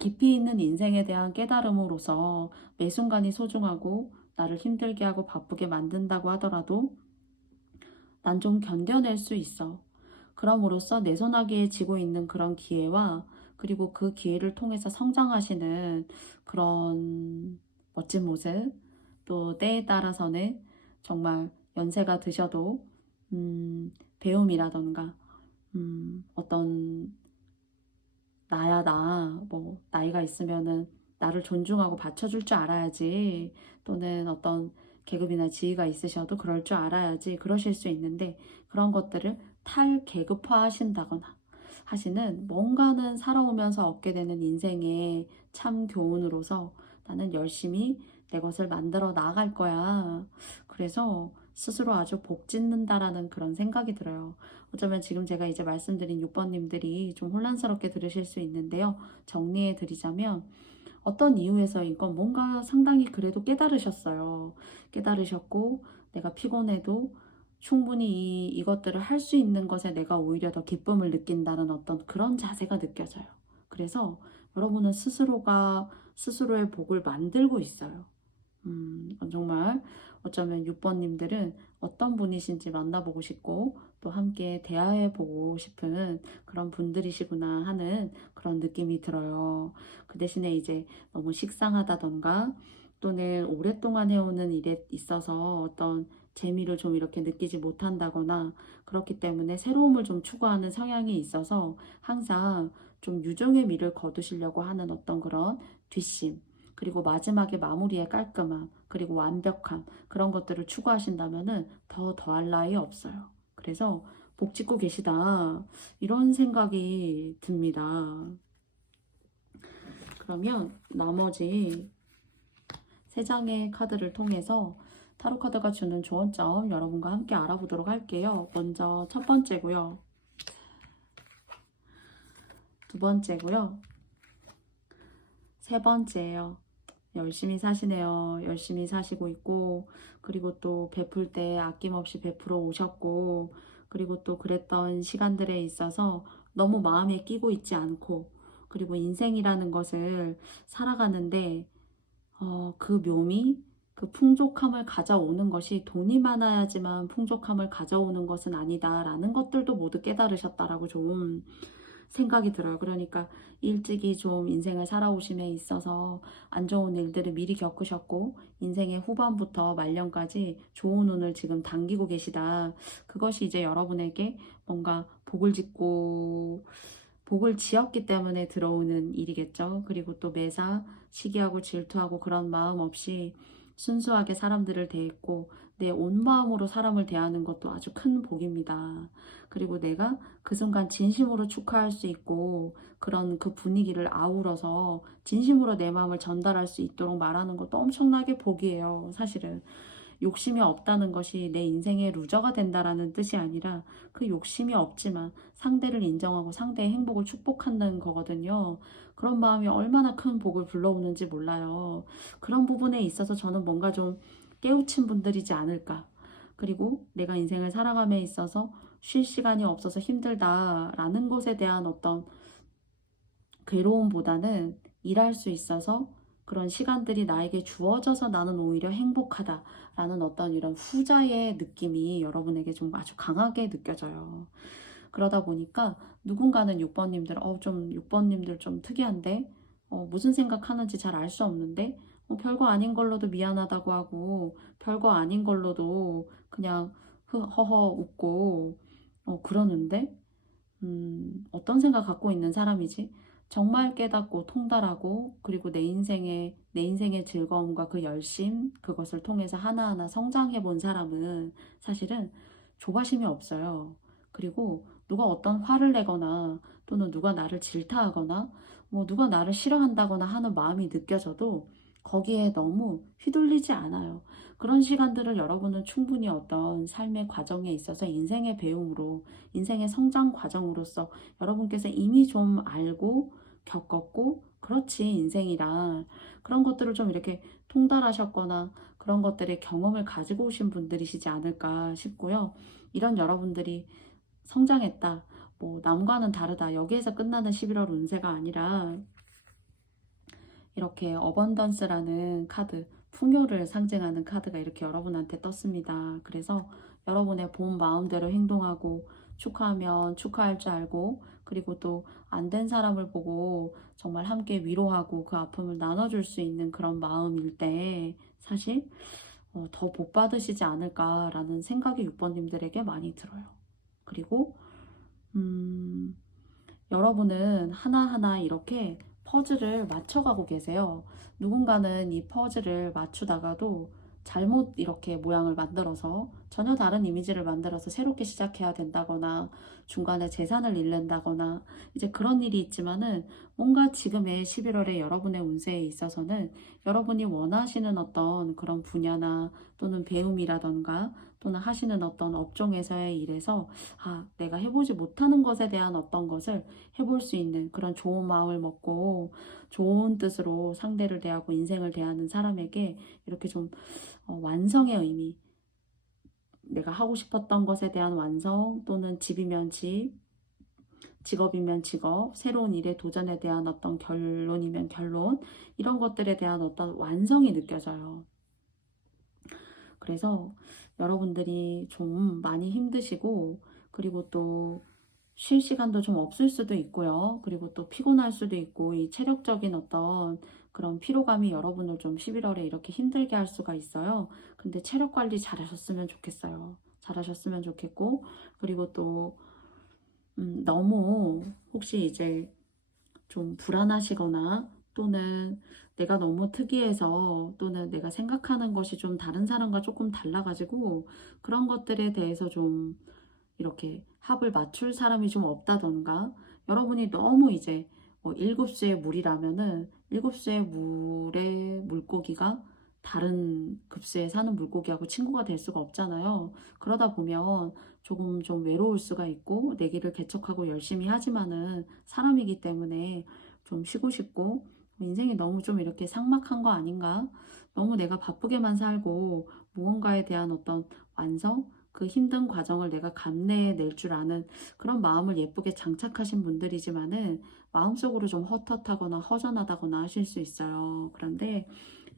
깊이 있는 인생에 대한 깨달음으로서 매 순간이 소중하고 나를 힘들게 하고 바쁘게 만든다고 하더라도 난 좀 견뎌낼 수 있어. 그럼으로써 내 손아귀에 쥐고 있는 그런 기회와 그리고 그 기회를 통해서 성장하시는 그런 멋진 모습, 또 때에 따라서는 정말 연세가 드셔도 배움이라던가 어떤 나야 뭐 나이가 있으면은 나를 존중하고 받쳐줄 줄 알아야지 또는 어떤 계급이나 지위가 있으셔도 그럴 줄 알아야지 그러실 수 있는데 그런 것들을 탈계급화 하신다거나 하시는 뭔가는 살아오면서 얻게 되는 인생의 참 교훈으로서 나는 열심히 내 것을 만들어 나아갈 거야. 그래서 스스로 아주 복 짓는다라는 그런 생각이 들어요. 어쩌면 지금 제가 이제 말씀드린 6번님들이 좀 혼란스럽게 들으실 수 있는데요. 정리해 드리자면 어떤 이유에서인 건 뭔가 상당히 그래도 깨달으셨어요. 깨달으셨고 내가 피곤해도 충분히 이것들을 할 수 있는 것에 내가 오히려 더 기쁨을 느낀다는 어떤 그런 자세가 느껴져요. 그래서 여러분은 스스로가 스스로의 복을 만들고 있어요. 정말 어쩌면 6번님들은 어떤 분이신지 만나보고 싶고 또 함께 대화해보고 싶은 그런 분들이시구나 하는 그런 느낌이 들어요. 그 대신에 이제 너무 식상하다던가 또는 오랫동안 해오는 일에 있어서 어떤 재미를 좀 이렇게 느끼지 못한다거나 그렇기 때문에 새로움을 좀 추구하는 성향이 있어서 항상 좀 유종의 미를 거두시려고 하는 어떤 그런 뒷심 그리고 마지막에 마무리의 깔끔함, 그리고 완벽함 그런 것들을 추구하신다면은 더 더할 나위 없어요. 그래서 복 짓고 계시다 이런 생각이 듭니다. 그러면 나머지 세 장의 카드를 통해서 타로 카드가 주는 조언점 여러분과 함께 알아보도록 할게요. 먼저 첫 번째고요. 두 번째고요. 세 번째예요. 열심히 사시네요. 열심히 사시고 있고, 그리고 또 베풀 때 아낌없이 베풀어 오셨고, 그리고 또 그랬던 시간들에 있어서 너무 마음에 끼고 있지 않고, 그리고 인생이라는 것을 살아가는데, 그 묘미, 그 풍족함을 가져오는 것이 돈이 많아야지만 풍족함을 가져오는 것은 아니다라는 것들도 모두 깨달으셨다라고 좀 생각이 들어요. 그러니까 일찍이 좀 인생을 살아오심에 있어서 안 좋은 일들을 미리 겪으셨고 인생의 후반부터 말년까지 좋은 운을 지금 당기고 계시다. 그것이 이제 여러분에게 뭔가 복을 지었기 때문에 들어오는 일이겠죠. 그리고 또 매사 시기하고 질투하고 그런 마음 없이 순수하게 사람들을 대했고 내 온 마음으로 사람을 대하는 것도 아주 큰 복입니다. 그리고 내가 그 순간 진심으로 축하할 수 있고 그런 그 분위기를 아우러서 진심으로 내 마음을 전달할 수 있도록 말하는 것도 엄청나게 복이에요. 사실은 욕심이 없다는 것이 내 인생의 루저가 된다라는 뜻이 아니라 그 욕심이 없지만 상대를 인정하고 상대의 행복을 축복한다는 거거든요. 그런 마음이 얼마나 큰 복을 불러오는지 몰라요. 그런 부분에 있어서 저는 뭔가 좀 깨우친 분들이지 않을까. 그리고 내가 인생을 살아감에 있어서 쉴 시간이 없어서 힘들다라는 것에 대한 어떤 괴로움보다는 일할 수 있어서 그런 시간들이 나에게 주어져서 나는 오히려 행복하다라는 어떤 이런 후자의 느낌이 여러분에게 좀 아주 강하게 느껴져요. 그러다 보니까 누군가는 6번님들, 좀 6번님들 좀 특이한데, 무슨 생각하는지 잘 알 수 없는데, 별거 아닌 걸로도 미안하다고 하고, 별거 아닌 걸로도 그냥 허허 웃고, 그러는데, 어떤 생각 갖고 있는 사람이지? 정말 깨닫고 통달하고 그리고 내 인생의 즐거움과 그 열심 그것을 통해서 하나하나 성장해 본 사람은 사실은 조바심이 없어요. 그리고 누가 어떤 화를 내거나 또는 누가 나를 질타하거나 뭐 누가 나를 싫어한다거나 하는 마음이 느껴져도 거기에 너무 휘둘리지 않아요. 그런 시간들을 여러분은 충분히 어떤 삶의 과정에 있어서 인생의 배움으로 인생의 성장 과정으로서 여러분께서 이미 좀 알고 겪었고 그렇지 인생이란 그런 것들을 좀 이렇게 통달하셨거나 그런 것들의 경험을 가지고 오신 분들이시지 않을까 싶고요. 이런 여러분들이 성장했다. 뭐 남과는 다르다. 여기에서 끝나는 11월 운세가 아니라 이렇게 어번던스라는 카드, 풍요를 상징하는 카드가 이렇게 여러분한테 떴습니다. 그래서 여러분의 본 마음대로 행동하고 축하하면 축하할 줄 알고 그리고 또 안 된 사람을 보고 정말 함께 위로하고 그 아픔을 나눠줄 수 있는 그런 마음일 때 사실 더 복 받으시지 않을까라는 생각이 6번님들에게 많이 들어요. 그리고 음, 여러분은 하나하나 이렇게 퍼즐을 맞춰가고 계세요. 누군가는 이 퍼즐을 맞추다가도 잘못 이렇게 모양을 만들어서 전혀 다른 이미지를 만들어서 새롭게 시작해야 된다거나 중간에 재산을 잃는다거나 이제 그런 일이 있지만은 뭔가 지금의 11월에 여러분의 운세에 있어서는 여러분이 원하시는 어떤 그런 분야나 또는 배움이라던가 또는 하시는 어떤 업종에서의 일에서 내가 해보지 못하는 것에 대한 어떤 것을 해볼 수 있는 그런 좋은 마음을 먹고 좋은 뜻으로 상대를 대하고 인생을 대하는 사람에게 이렇게 좀 완성의 의미, 내가 하고 싶었던 것에 대한 완성 또는 집이면 집, 직업이면 직업, 새로운 일의 도전에 대한 어떤 결론이면 결론 이런 것들에 대한 어떤 완성이 느껴져요. 그래서 여러분들이 좀 많이 힘드시고 그리고 또 쉴 시간도 좀 없을 수도 있고요. 그리고 또 피곤할 수도 있고 이 체력적인 어떤 그런 피로감이 여러분을 좀 11월에 이렇게 힘들게 할 수가 있어요. 근데 체력 관리 잘하셨으면 좋겠어요. 잘하셨으면 좋겠고 그리고 또 너무 혹시 이제 좀 불안하시거나 또는 내가 너무 특이해서 또는 내가 생각하는 것이 좀 다른 사람과 조금 달라가지고 그런 것들에 대해서 좀 이렇게 합을 맞출 사람이 좀 없다던가 여러분이 너무 이제 일곱 수의 물이라면은 일곱 수의 물의 물고기가 다른 급수에 사는 물고기하고 친구가 될 수가 없잖아요. 그러다 보면 조금 좀 외로울 수가 있고 내 길을 개척하고 열심히 하지만은 사람이기 때문에 좀 쉬고 싶고 인생이 너무 좀 이렇게 삭막한 거 아닌가? 너무 내가 바쁘게만 살고 무언가에 대한 어떤 완성? 그 힘든 과정을 내가 감내해낼 줄 아는 그런 마음을 예쁘게 장착하신 분들이지만은 마음속으로 좀 헛헛하거나 허전하다거나 하실 수 있어요. 그런데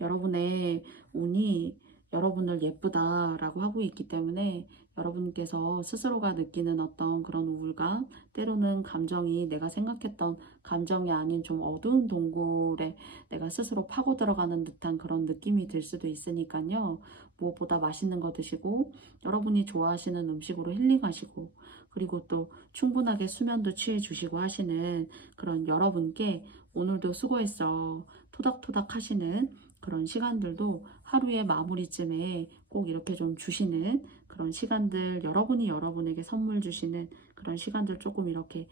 여러분의 운이 여러분을 예쁘다라고 하고 있기 때문에 여러분께서 스스로가 느끼는 어떤 그런 우울감, 때로는 감정이 내가 생각했던 감정이 아닌 좀 어두운 동굴에 내가 스스로 파고 들어가는 듯한 그런 느낌이 들 수도 있으니까요. 무엇보다 맛있는 거 드시고 여러분이 좋아하시는 음식으로 힐링하시고 그리고 또 충분하게 수면도 취해 주시고 하시는 그런 여러분께 오늘도 수고했어 토닥토닥 하시는 그런 시간들도 하루의 마무리쯤에 꼭 이렇게 좀 주시는 그런 시간들, 여러분이 여러분에게 선물 주시는 그런 시간들 조금 이렇게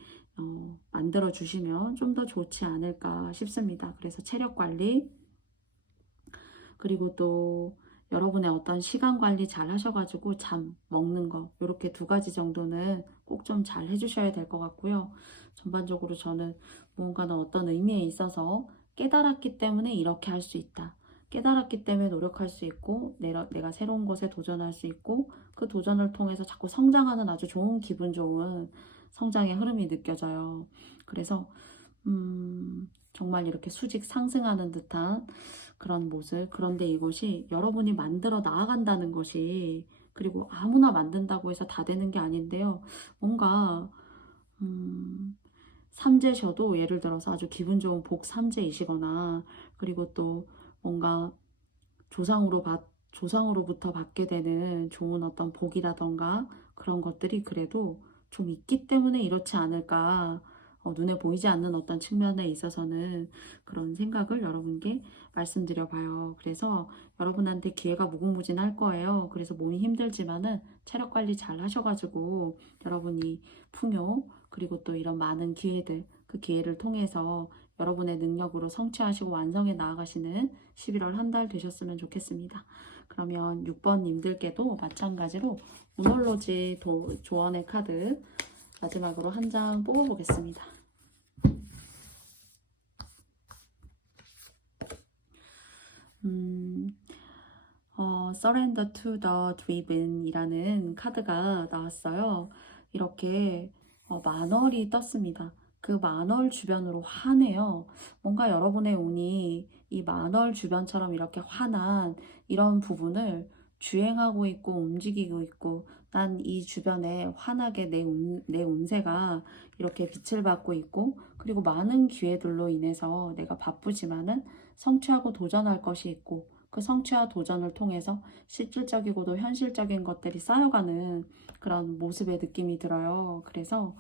만들어 주시면 좀 더 좋지 않을까 싶습니다. 그래서 체력 관리, 그리고 또 여러분의 어떤 시간 관리 잘 하셔가지고 잠, 먹는 거 이렇게 두 가지 정도는 꼭 좀 잘 해주셔야 될 것 같고요. 전반적으로 저는 무언가는 어떤 의미에 있어서 깨달았기 때문에 이렇게 할 수 있다. 깨달았기 때문에 노력할 수 있고 내가 새로운 것에 도전할 수 있고 그 도전을 통해서 자꾸 성장하는 아주 좋은 기분 좋은 성장의 흐름이 느껴져요. 그래서 정말 이렇게 수직 상승하는 듯한 그런 모습. 그런데 이것이 여러분이 만들어 나아간다는 것이 그리고 아무나 만든다고 해서 다 되는 게 아닌데요. 뭔가 삼재셔도 예를 들어서 아주 기분 좋은 복 삼재이시거나 그리고 또 뭔가 조상으로부터 받게 되는 좋은 어떤 복이라던가 그런 것들이 그래도 좀 있기 때문에 이렇지 않을까. 눈에 보이지 않는 어떤 측면에 있어서는 그런 생각을 여러분께 말씀드려 봐요. 그래서 여러분한테 기회가 무궁무진할 거예요. 그래서 몸이 힘들지만은 체력 관리 잘 하셔가지고 여러분이 풍요 그리고 또 이런 많은 기회들 그 기회를 통해서 여러분의 능력으로 성취하시고 완성해 나아가시는 11월 한 달 되셨으면 좋겠습니다. 그러면 6번 님들께도 마찬가지로 우놀로지 조언의 카드 마지막으로 한 장 뽑아보겠습니다. Surrender to the Driven 이라는 카드가 나왔어요. 이렇게 만월이 떴습니다. 그 만월 주변으로 환해요. 뭔가 여러분의 운이 이 만월 주변처럼 이렇게 환한 이런 부분을 주행하고 있고 움직이고 있고 난 이 주변에 환하게 내 운세가 이렇게 빛을 받고 있고 그리고 많은 기회들로 인해서 내가 바쁘지만은 성취하고 도전할 것이 있고 그 성취와 도전을 통해서 실질적이고도 현실적인 것들이 쌓여가는 그런 모습의 느낌이 들어요. 그래서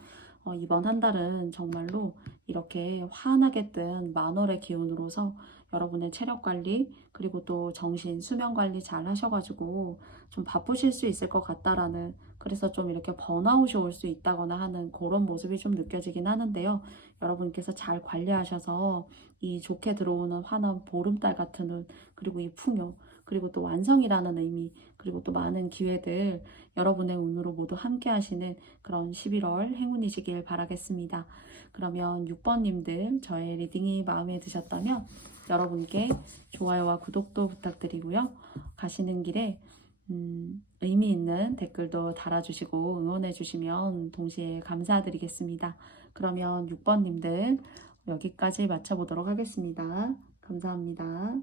이번 한 달은 정말로 이렇게 환하게 뜬 만월의 기운으로서 여러분의 체력 관리 그리고 또 정신 수면 관리 잘 하셔가지고 좀 바쁘실 수 있을 것 같다라는 그래서 좀 이렇게 번아웃이 올 수 있다거나 하는 그런 모습이 좀 느껴지긴 하는데요. 여러분께서 잘 관리하셔서 이 좋게 들어오는 환한 보름달 같은 운 그리고 이 풍요 그리고 또 완성이라는 의미 그리고 또 많은 기회들 여러분의 운으로 모두 함께 하시는 그런 11월 행운이시길 바라겠습니다. 그러면 6번님들 저의 리딩이 마음에 드셨다면 여러분께 좋아요와 구독도 부탁드리고요. 가시는 길에 의미 있는 댓글도 달아주시고 응원해주시면 동시에 감사드리겠습니다. 그러면 6번님들 여기까지 마쳐보도록 하겠습니다. 감사합니다.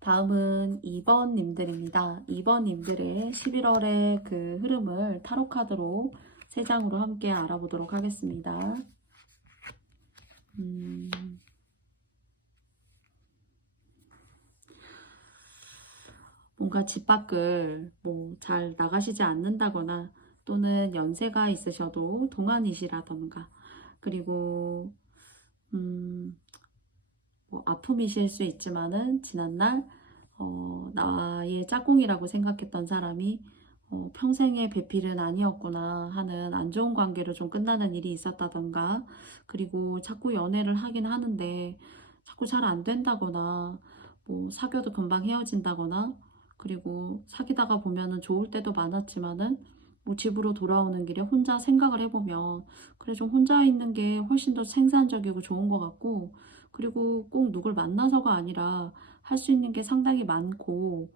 다음은 2번님들입니다. 2번님들의 11월의 그 흐름을 타로카드로 3장으로 함께 알아보도록 하겠습니다. 뭔가 집 밖을 잘 나가시지 않는다거나 또는 연세가 있으셔도 동안이시라던가 그리고 아픔이실 수 있지만은 지난날 나의 짝꿍이라고 생각했던 사람이 평생의 배필은 아니었구나 하는 안 좋은 관계로 좀 끝나는 일이 있었다던가 그리고 자꾸 연애를 하긴 하는데 자꾸 잘 안 된다거나 사귀어도 금방 헤어진다거나 그리고 사귀다가 보면은 좋을 때도 많았지만은 집으로 돌아오는 길에 혼자 생각을 해보면 그래 좀 혼자 있는 게 훨씬 더 생산적이고 좋은 것 같고 그리고 꼭 누굴 만나서가 아니라 할 수 있는 게 상당히 많고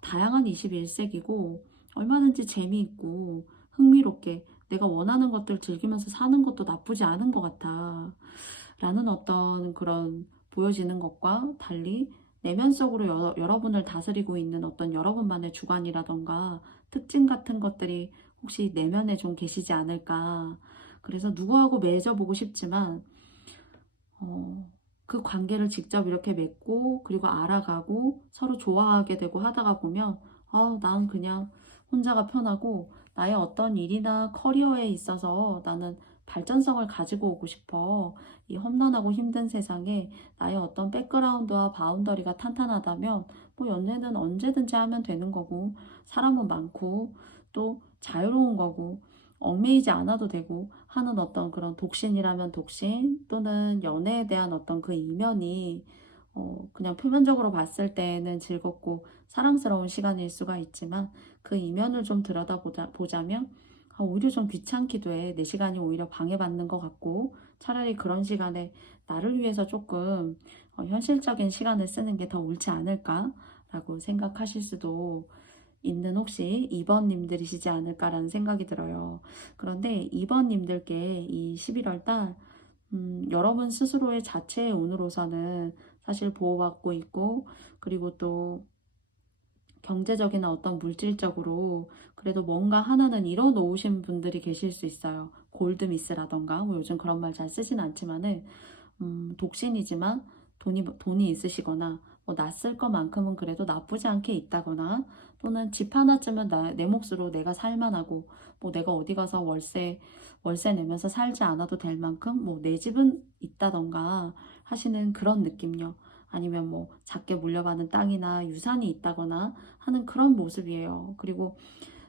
다양한 21세기고 얼마든지 재미있고 흥미롭게 내가 원하는 것들 즐기면서 사는 것도 나쁘지 않은 것 같아. 라는 어떤 그런 보여지는 것과 달리 내면 속으로 여러분을 다스리고 있는 어떤 여러분만의 주관이라던가 특징 같은 것들이 혹시 내면에 좀 계시지 않을까. 그래서 누구하고 맺어보고 싶지만 어, 그 관계를 직접 이렇게 맺고 그리고 알아가고 서로 좋아하게 되고 하다가 보면 난 그냥 혼자가 편하고 나의 어떤 일이나 커리어에 있어서 나는 발전성을 가지고 오고 싶어. 이 험난하고 힘든 세상에 나의 어떤 백그라운드와 바운더리가 탄탄하다면 뭐 연애는 언제든지 하면 되는 거고 사람은 많고 또 자유로운 거고 얽매이지 않아도 되고 하는 어떤 그런 독신이라면 독신 또는 연애에 대한 어떤 그 이면이 그냥 표면적으로 봤을 때는 즐겁고 사랑스러운 시간일 수가 있지만 그 이면을 좀 보자면 오히려 좀 귀찮기도 해. 내 시간이 오히려 방해받는 것 같고 차라리 그런 시간에 나를 위해서 조금 현실적인 시간을 쓰는 게 더 옳지 않을까라고 생각하실 수도 있는 혹시 2번님들이시지 않을까라는 생각이 들어요. 그런데 2번님들께 이 11월 달 여러분 스스로의 자체의 운으로서는 사실 보호받고 있고 그리고 또 경제적이나 어떤 물질적으로 그래도 뭔가 하나는 이뤄 놓으신 분들이 계실 수 있어요. 골드미스라던가 뭐 요즘 그런 말 잘 쓰진 않지만은 독신이지만 돈이 있으시거나 뭐 낯설 것만큼은 그래도 나쁘지 않게 있다거나 또는 집 하나쯤은 내 몫으로 내가 살만하고 뭐 내가 어디 가서 월세 내면서 살지 않아도 될 만큼 뭐 내 집은 있다던가 하시는 그런 느낌요. 아니면 뭐 작게 물려받은 땅이나 유산이 있다거나 하는 그런 모습이에요. 그리고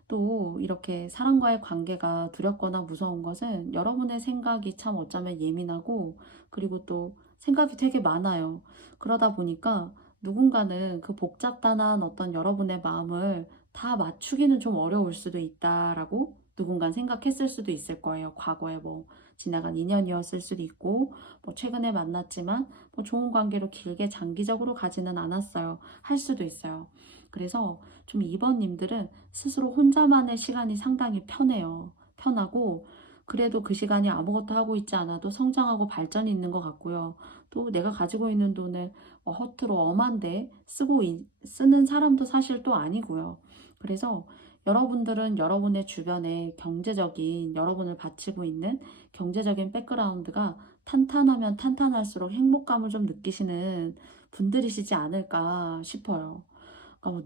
또 이렇게 사람과의 관계가 두렵거나 무서운 것은 여러분의 생각이 참 어쩌면 예민하고 그리고 또 생각이 되게 많아요. 그러다 보니까 누군가는 그 복잡단한 어떤 여러분의 마음을 다 맞추기는 좀 어려울 수도 있다라고 누군가는 생각했을 수도 있을 거예요. 과거에 뭐 지나간 인연이었을 수도 있고 뭐 최근에 만났지만 뭐 좋은 관계로 길게 장기적으로 가지는 않았어요. 할 수도 있어요. 그래서 좀 2번님들은 스스로 혼자만의 시간이 상당히 편해요. 편하고 그래도 그 시간이 아무것도 하고 있지 않아도 성장하고 발전이 있는 것 같고요. 또 내가 가지고 있는 돈을 허투루 엄한데 쓰는 사람도 사실 또 아니고요. 그래서 여러분들은 여러분의 주변에 경제적인 여러분을 바치고 있는 경제적인 백그라운드가 탄탄하면 탄탄할수록 행복감을 좀 느끼시는 분들이시지 않을까 싶어요. 그러니까 뭐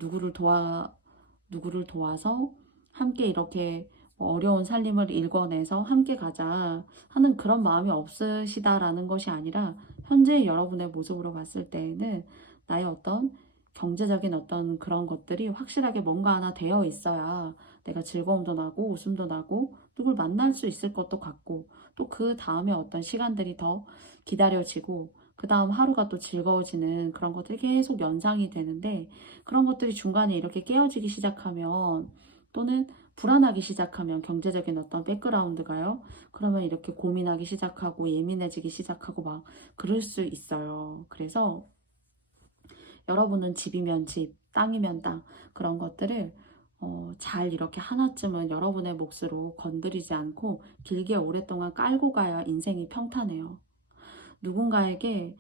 누구를 도와서 함께 이렇게 어려운 살림을 일궈내서 함께 가자 하는 그런 마음이 없으시다라는 것이 아니라 현재 여러분의 모습으로 봤을 때에는 나의 어떤 경제적인 어떤 그런 것들이 확실하게 뭔가 하나 되어 있어야 내가 즐거움도 나고 웃음도 나고 누굴 만날 수 있을 것도 같고 또 그 다음에 어떤 시간들이 더 기다려지고 그 다음 하루가 또 즐거워지는 그런 것들이 계속 연상이 되는데 그런 것들이 중간에 이렇게 깨어지기 시작하면 또는 불안하기 시작하면 경제적인 어떤 백그라운드가요. 그러면 이렇게 고민하기 시작하고 예민해지기 시작하고 막 그럴 수 있어요. 그래서 여러분은 집이면 집, 땅이면 땅 그런 것들을 잘 이렇게 하나쯤은 여러분의 몫으로 건드리지 않고 길게 오랫동안 깔고 가야 인생이 평탄해요. 누군가에게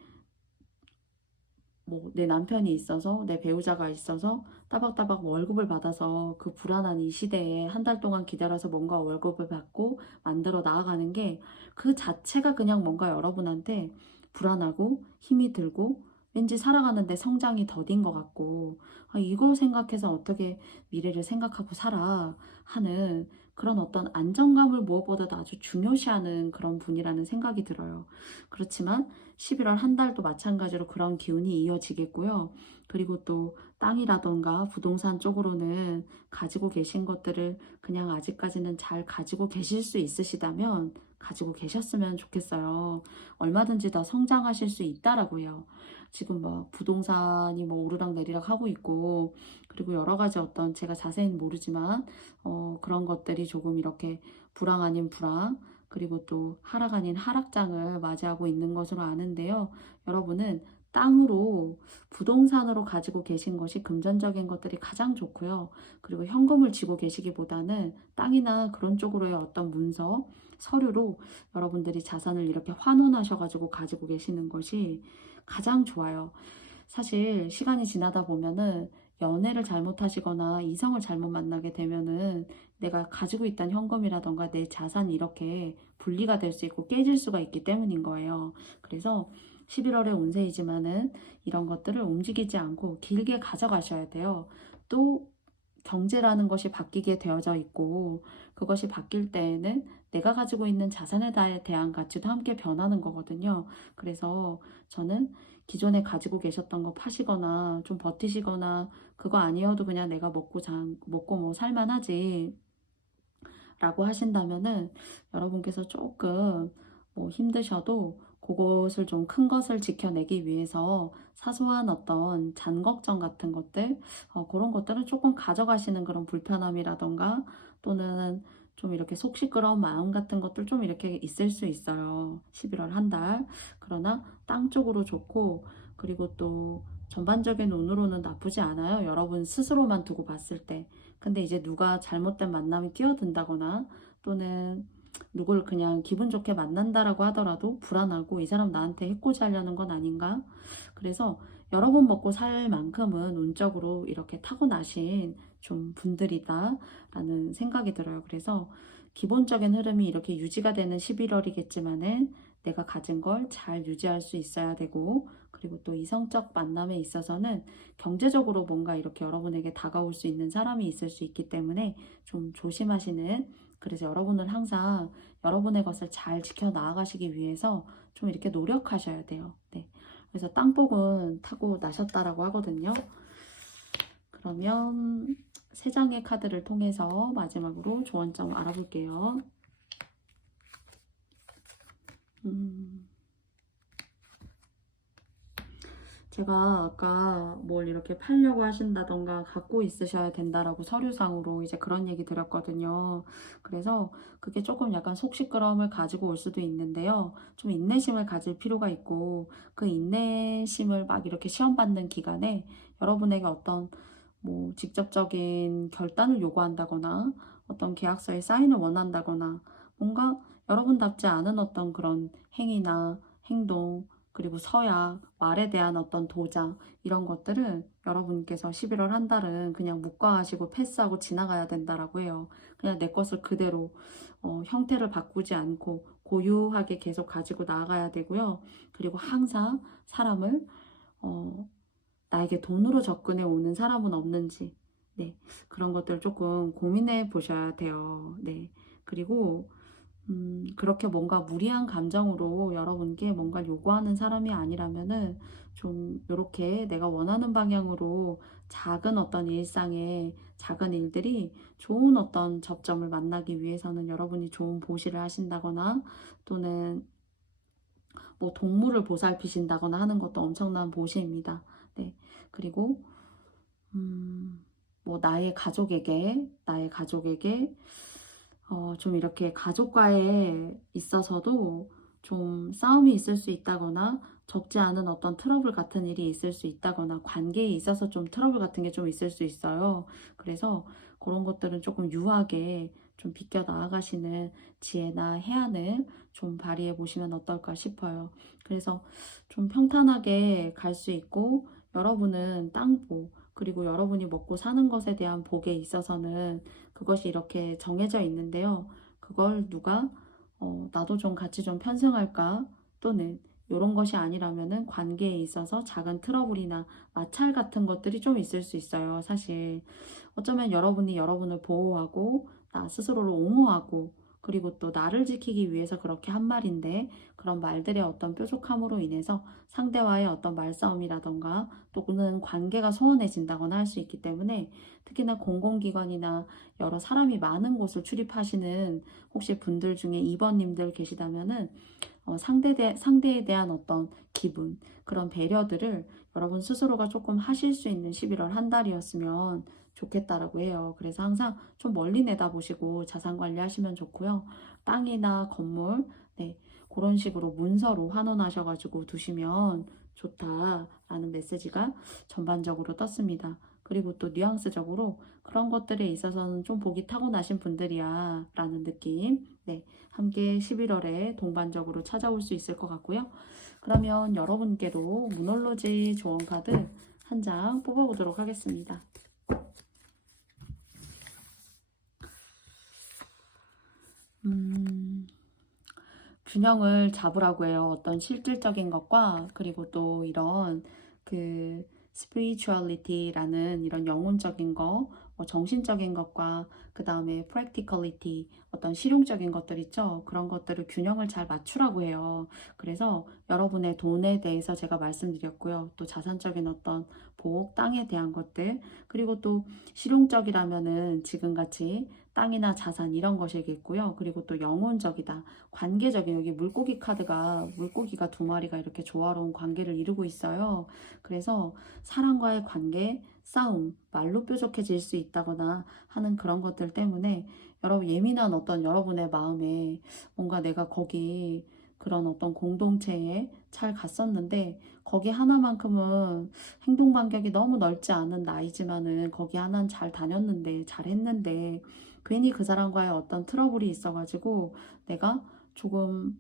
뭐 내 남편이 있어서 내 배우자가 있어서 따박따박 월급을 받아서 그 불안한 이 시대에 한 달 동안 기다려서 뭔가 월급을 받고 만들어 나아가는 게 그 자체가 그냥 뭔가 여러분한테 불안하고 힘이 들고 왠지 살아가는데 성장이 더딘 것 같고 이거 생각해서 어떻게 미래를 생각하고 살아 하는 그런 어떤 안정감을 무엇보다도 아주 중요시하는 그런 분이라는 생각이 들어요. 그렇지만 11월 한 달도 마찬가지로 그런 기운이 이어지겠고요. 그리고 또 땅이라던가 부동산 쪽으로는 가지고 계신 것들을 그냥 아직까지는 잘 가지고 계실 수 있으시다면 가지고 계셨으면 좋겠어요. 얼마든지 더 성장하실 수 있다라고요. 지금 뭐 부동산이 뭐 오르락 내리락 하고 있고 그리고 여러 가지 어떤 제가 자세히는 모르지만 그런 것들이 조금 이렇게 불황 아닌 불황 그리고 또 하락 아닌 하락장을 맞이하고 있는 것으로 아는데요. 여러분은 땅으로 부동산으로 가지고 계신 것이 금전적인 것들이 가장 좋고요. 그리고 현금을 쥐고 계시기보다는 땅이나 그런 쪽으로의 어떤 문서, 서류로 여러분들이 자산을 이렇게 환원하셔가지고 가지고 계시는 것이 가장 좋아요. 사실 시간이 지나다 보면은 연애를 잘못하시거나 이성을 잘못 만나게 되면은 내가 가지고 있던 현금이라던가 내 자산이 이렇게 분리가 될 수 있고 깨질 수가 있기 때문인 거예요. 그래서 11월의 운세이지만은 이런 것들을 움직이지 않고 길게 가져가셔야 돼요. 또 경제라는 것이 바뀌게 되어져 있고 그것이 바뀔 때에는 내가 가지고 있는 자산에 대한 가치도 함께 변하는 거거든요. 그래서 저는 기존에 가지고 계셨던 거 파시거나 좀 버티시거나 그거 아니어도 그냥 내가 먹고 뭐 살만하지 라고 하신다면은 여러분께서 조금 뭐 힘드셔도 그것을 좀 큰 것을 지켜내기 위해서 사소한 어떤 잔 걱정 같은 것들, 그런 것들은 조금 가져가시는 그런 불편함이라던가 또는 좀 이렇게 속 시끄러운 마음 같은 것들 좀 이렇게 있을 수 있어요. 11월 한 달. 그러나 땅 쪽으로 좋고 그리고 또 전반적인 운으로는 나쁘지 않아요. 여러분 스스로만 두고 봤을 때. 근데 이제 누가 잘못된 만남이 끼어든다거나 또는 누굴 그냥 기분 좋게 만난다라고 하더라도 불안하고 이 사람 나한테 해코지 하려는 건 아닌가? 그래서 여러 번 먹고 살 만큼은 운적으로 이렇게 타고나신 좀 분들이다라는 생각이 들어요. 그래서 기본적인 흐름이 이렇게 유지가 되는 11월이겠지만은 내가 가진 걸 잘 유지할 수 있어야 되고 그리고 또 이성적 만남에 있어서는 경제적으로 뭔가 이렇게 여러분에게 다가올 수 있는 사람이 있을 수 있기 때문에 좀 조심하시는 그래서 여러분은 항상 여러분의 것을 잘 지켜 나아가시기 위해서 좀 이렇게 노력하셔야 돼요. 네. 그래서 땅복은 타고 나셨다라고 하거든요. 그러면 세 장의 카드를 통해서 마지막으로 조언점 알아볼게요. 제가 아까 뭘 이렇게 팔려고 하신다던가 갖고 있으셔야 된다라고 서류상으로 이제 그런 얘기 드렸거든요. 그래서 그게 조금 약간 속 시끄러움을 가지고 올 수도 있는데요. 좀 인내심을 가질 필요가 있고 그 인내심을 막 이렇게 시험 받는 기간에 여러분에게 어떤 뭐 직접적인 결단을 요구한다거나 어떤 계약서에 사인을 원한다거나 뭔가 여러분답지 않은 어떤 그런 행위나 행동 그리고 서약, 말에 대한 어떤 도장 이런 것들은 여러분께서 11월 한 달은 그냥 묵과하시고 패스하고 지나가야 된다라고 해요. 그냥 내 것을 그대로 형태를 바꾸지 않고 고유하게 계속 가지고 나아가야 되고요. 그리고 항상 사람을 나에게 돈으로 접근해 오는 사람은 없는지 네, 그런 것들 조금 고민해 보셔야 돼요. 네. 그리고 그렇게 뭔가 무리한 감정으로 여러분께 뭔가 요구하는 사람이 아니라면은 좀 이렇게 내가 원하는 방향으로 작은 어떤 일상의 작은 일들이 좋은 어떤 접점을 만나기 위해서는 여러분이 좋은 보시를 하신다거나 또는 뭐 동물을 보살피신다거나 하는 것도 엄청난 보시입니다. 네. 그리고 뭐 나의 가족에게 좀 이렇게 가족과에 있어서도 좀 싸움이 있을 수 있다거나 적지 않은 어떤 트러블 같은 일이 있을 수 있다거나 관계에 있어서 좀 트러블 같은 게 좀 있을 수 있어요. 그래서 그런 것들은 조금 유하게 좀 비껴 나아가시는 지혜나 해안을 좀 발휘해 보시면 어떨까 싶어요. 그래서 좀 평탄하게 갈 수 있고 여러분은 땅보 그리고 여러분이 먹고 사는 것에 대한 복에 있어서는 그것이 이렇게 정해져 있는데요. 그걸 누가 나도 좀 같이 좀 편승할까 또는 이런 것이 아니라면은 관계에 있어서 작은 트러블이나 마찰 같은 것들이 좀 있을 수 있어요. 사실 어쩌면 여러분이 여러분을 보호하고 나 스스로를 옹호하고 그리고 또 나를 지키기 위해서 그렇게 한 말인데 그런 말들의 어떤 뾰족함으로 인해서 상대와의 어떤 말싸움이라던가 또는 관계가 소원해진다거나 할 수 있기 때문에 특히나 공공기관이나 여러 사람이 많은 곳을 출입하시는 혹시 분들 중에 2번님들 계시다면은 상대에 대한 어떤 기분, 그런 배려들을 여러분 스스로가 조금 하실 수 있는 11월 한 달이었으면 좋겠다라고 해요. 그래서 항상 좀 멀리 내다보시고 자산 관리하시면 좋고요. 땅이나 건물, 네, 그런 식으로 문서로 환원하셔가지고 두시면 좋다라는 메시지가 전반적으로 떴습니다. 그리고 또 뉘앙스적으로 그런 것들에 있어서는 좀 복이 타고나신 분들이야 라는 느낌, 네, 함께 11월에 동반적으로 찾아올 수 있을 것 같고요. 그러면 여러분께도 문홀로지 조언 카드 한 장 뽑아보도록 하겠습니다. 균형을 잡으라고 해요. 어떤 실질적인 것과 그리고 또 이런 그 spirituality라는 이런 영혼적인 거, 정신적인 것과 그 다음에 practicality, 어떤 실용적인 것들 있죠. 그런 것들을 균형을 잘 맞추라고 해요. 그래서 여러분의 돈에 대해서 제가 말씀드렸고요. 또 자산적인 어떤 보호, 땅에 대한 것들, 그리고 또 실용적이라면은 지금같이 땅이나 자산 이런 것이겠고요. 그리고 또 영혼적이다. 관계적인, 여기 물고기 카드가 물고기가 두 마리가 이렇게 조화로운 관계를 이루고 있어요. 그래서 사람과의 관계, 싸움, 말로 뾰족해질 수 있다거나 하는 그런 것들 때문에 여러분 예민한 어떤 여러분의 마음에 뭔가 내가 거기 그런 어떤 공동체에 잘 갔었는데 거기 하나만큼은 행동 반경이 너무 넓지 않은 나이지만은 거기 하나는 잘 다녔는데 잘했는데 괜히 그 사람과의 어떤 트러블이 있어가지고 내가 조금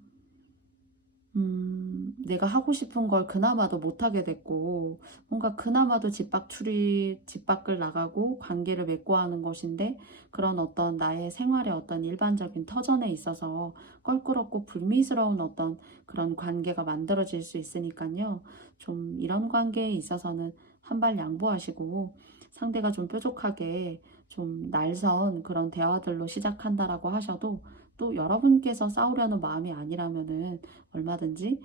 내가 하고 싶은 걸 그나마도 못하게 됐고 뭔가 그나마도 집 밖을 나가고 관계를 맺고 하는 것인데 그런 어떤 나의 생활의 어떤 일반적인 터전에 있어서 껄끄럽고 불미스러운 어떤 그런 관계가 만들어질 수 있으니까요. 좀 이런 관계에 있어서는 한 발 양보하시고 상대가 좀 뾰족하게 좀 날선 그런 대화들로 시작한다라고 하셔도 또 여러분께서 싸우려는 마음이 아니라면은 얼마든지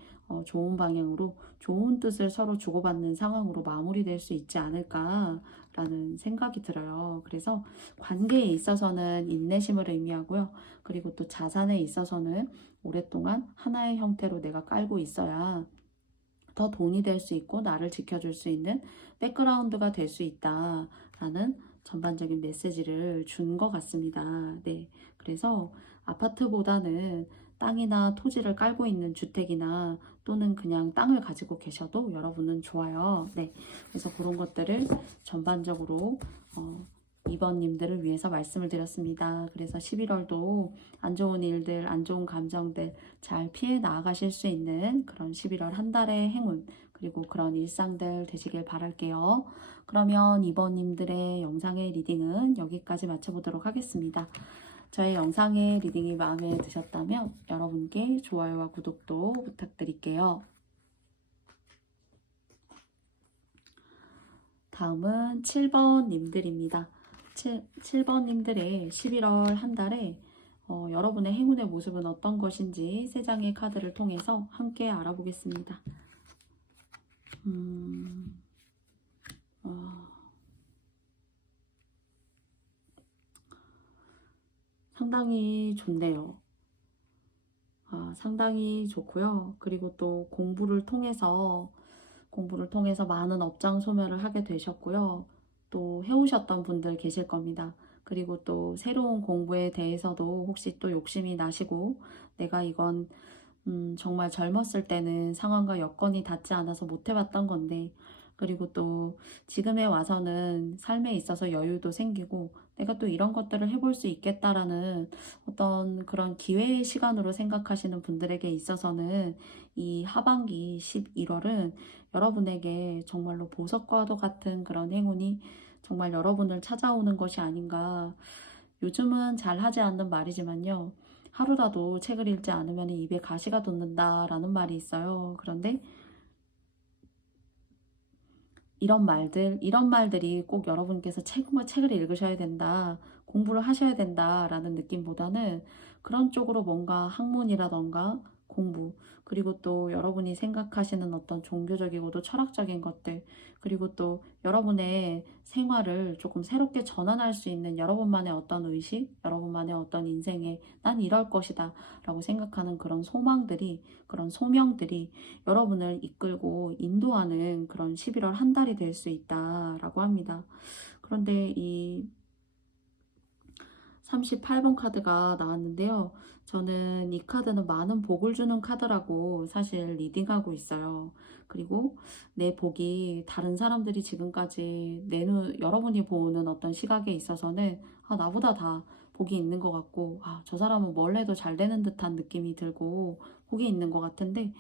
좋은 방향으로 좋은 뜻을 서로 주고받는 상황으로 마무리될 수 있지 않을까라는 생각이 들어요. 그래서 관계에 있어서는 인내심을 의미하고요. 그리고 또 자산에 있어서는 오랫동안 하나의 형태로 내가 깔고 있어야 더 돈이 될 수 있고 나를 지켜줄 수 있는 백그라운드가 될 수 있다라는 전반적인 메시지를 준 것 같습니다. 네, 그래서 아파트보다는 땅이나 토지를 깔고 있는 주택이나 또는 그냥 땅을 가지고 계셔도 여러분은 좋아요. 네, 그래서 그런 것들을 전반적으로 2번님들을 위해서 말씀을 드렸습니다. 그래서 11월도 안 좋은 일들, 안 좋은 감정들 잘 피해 나아가실 수 있는 그런 11월 한 달의 행운 그리고 그런 일상들 되시길 바랄게요. 그러면 2번님들의 영상의 리딩은 여기까지 마쳐보도록 하겠습니다. 저의 영상의 리딩이 마음에 드셨다면 여러분께 좋아요와 구독도 부탁드릴게요. 다음은 7번님들입니다. 7번님들의 11월 한 달에 여러분의 행운의 모습은 어떤 것인지 세 장의 카드를 통해서 함께 알아보겠습니다. 상당히 좋네요. 상당히 좋고요. 그리고 또 공부를 통해서 많은 업장 소멸을 하게 되셨고요. 또 해오셨던 분들 계실 겁니다. 그리고 또 새로운 공부에 대해서도 혹시 또 욕심이 나시고 내가 이건 정말 젊었을 때는 상황과 여건이 닿지 않아서 못 해봤던 건데 그리고 또 지금에 와서는 삶에 있어서 여유도 생기고 내가 또 이런 것들을 해볼 수 있겠다라는 어떤 그런 기회의 시간으로 생각하시는 분들에게 있어서는 이 하반기 11월은 여러분에게 정말로 보석과도 같은 그런 행운이 정말 여러분을 찾아오는 것이 아닌가. 요즘은 잘 하지 않는 말이지만요. 하루라도 책을 읽지 않으면 입에 가시가 돋는다라는 말이 있어요. 그런데 이런 말들이 꼭 여러분께서 책을 읽으셔야 된다, 공부를 하셔야 된다라는 느낌보다는 그런 쪽으로 뭔가 학문이라던가 공부, 그리고 또 여러분이 생각하시는 어떤 종교적이고도 철학적인 것들, 그리고 또 여러분의 생활을 조금 새롭게 전환할 수 있는 여러분만의 어떤 의식, 여러분만의 어떤 인생에 난 이럴 것이다 라고 생각하는 그런 소망들이, 그런 소명들이 여러분을 이끌고 인도하는 그런 11월 한 달이 될 수 있다라고 합니다. 그런데 이 38번 카드가 나왔는데요. 저는 이 카드는 많은 복을 주는 카드라고 사실 리딩하고 있어요. 그리고 내 복이 다른 사람들이 지금까지 여러분이 보는 어떤 시각에 있어서는 나보다 다 복이 있는 것 같고, 저 사람은 뭘 해도 잘 되는 듯한 느낌이 들고 복이 있는 것 같은데,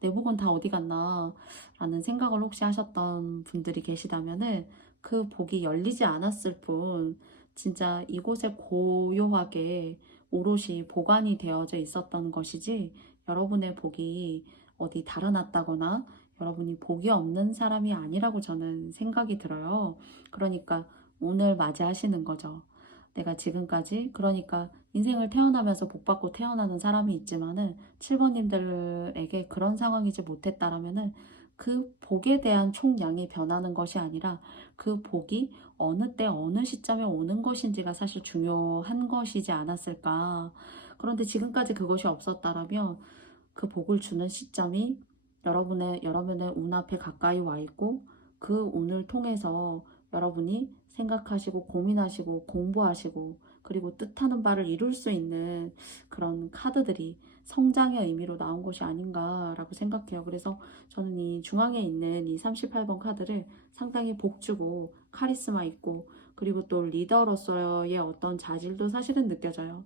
내 복은 다 어디 갔나 라는 생각을 혹시 하셨던 분들이 계시다면은 그 복이 열리지 않았을 뿐 진짜 이곳에 고요하게 오롯이 보관이 되어져 있었던 것이지, 여러분의 복이 어디 달아났다거나 여러분이 복이 없는 사람이 아니라고 저는 생각이 들어요. 그러니까 오늘 맞이하시는 거죠. 내가 지금까지, 그러니까 인생을 태어나면서 복 받고 태어나는 사람이 있지만은 7번님들에게 그런 상황이지 못했다라면은 그 복에 대한 총량이 변하는 것이 아니라 그 복이 어느 때 어느 시점에 오는 것인지가 사실 중요한 것이지 않았을까. 그런데 지금까지 그것이 없었다라면 그 복을 주는 시점이 여러분의 운 앞에 가까이 와 있고, 그 운을 통해서 여러분이 생각하시고 고민하시고 공부하시고 그리고 뜻하는 바를 이룰 수 있는 그런 카드들이 성장의 의미로 나온 것이 아닌가라고 생각해요. 그래서 저는 이 중앙에 있는 이 38번 카드를 상당히 복주고 카리스마 있고, 그리고 또 리더로서의 어떤 자질도 사실은 느껴져요.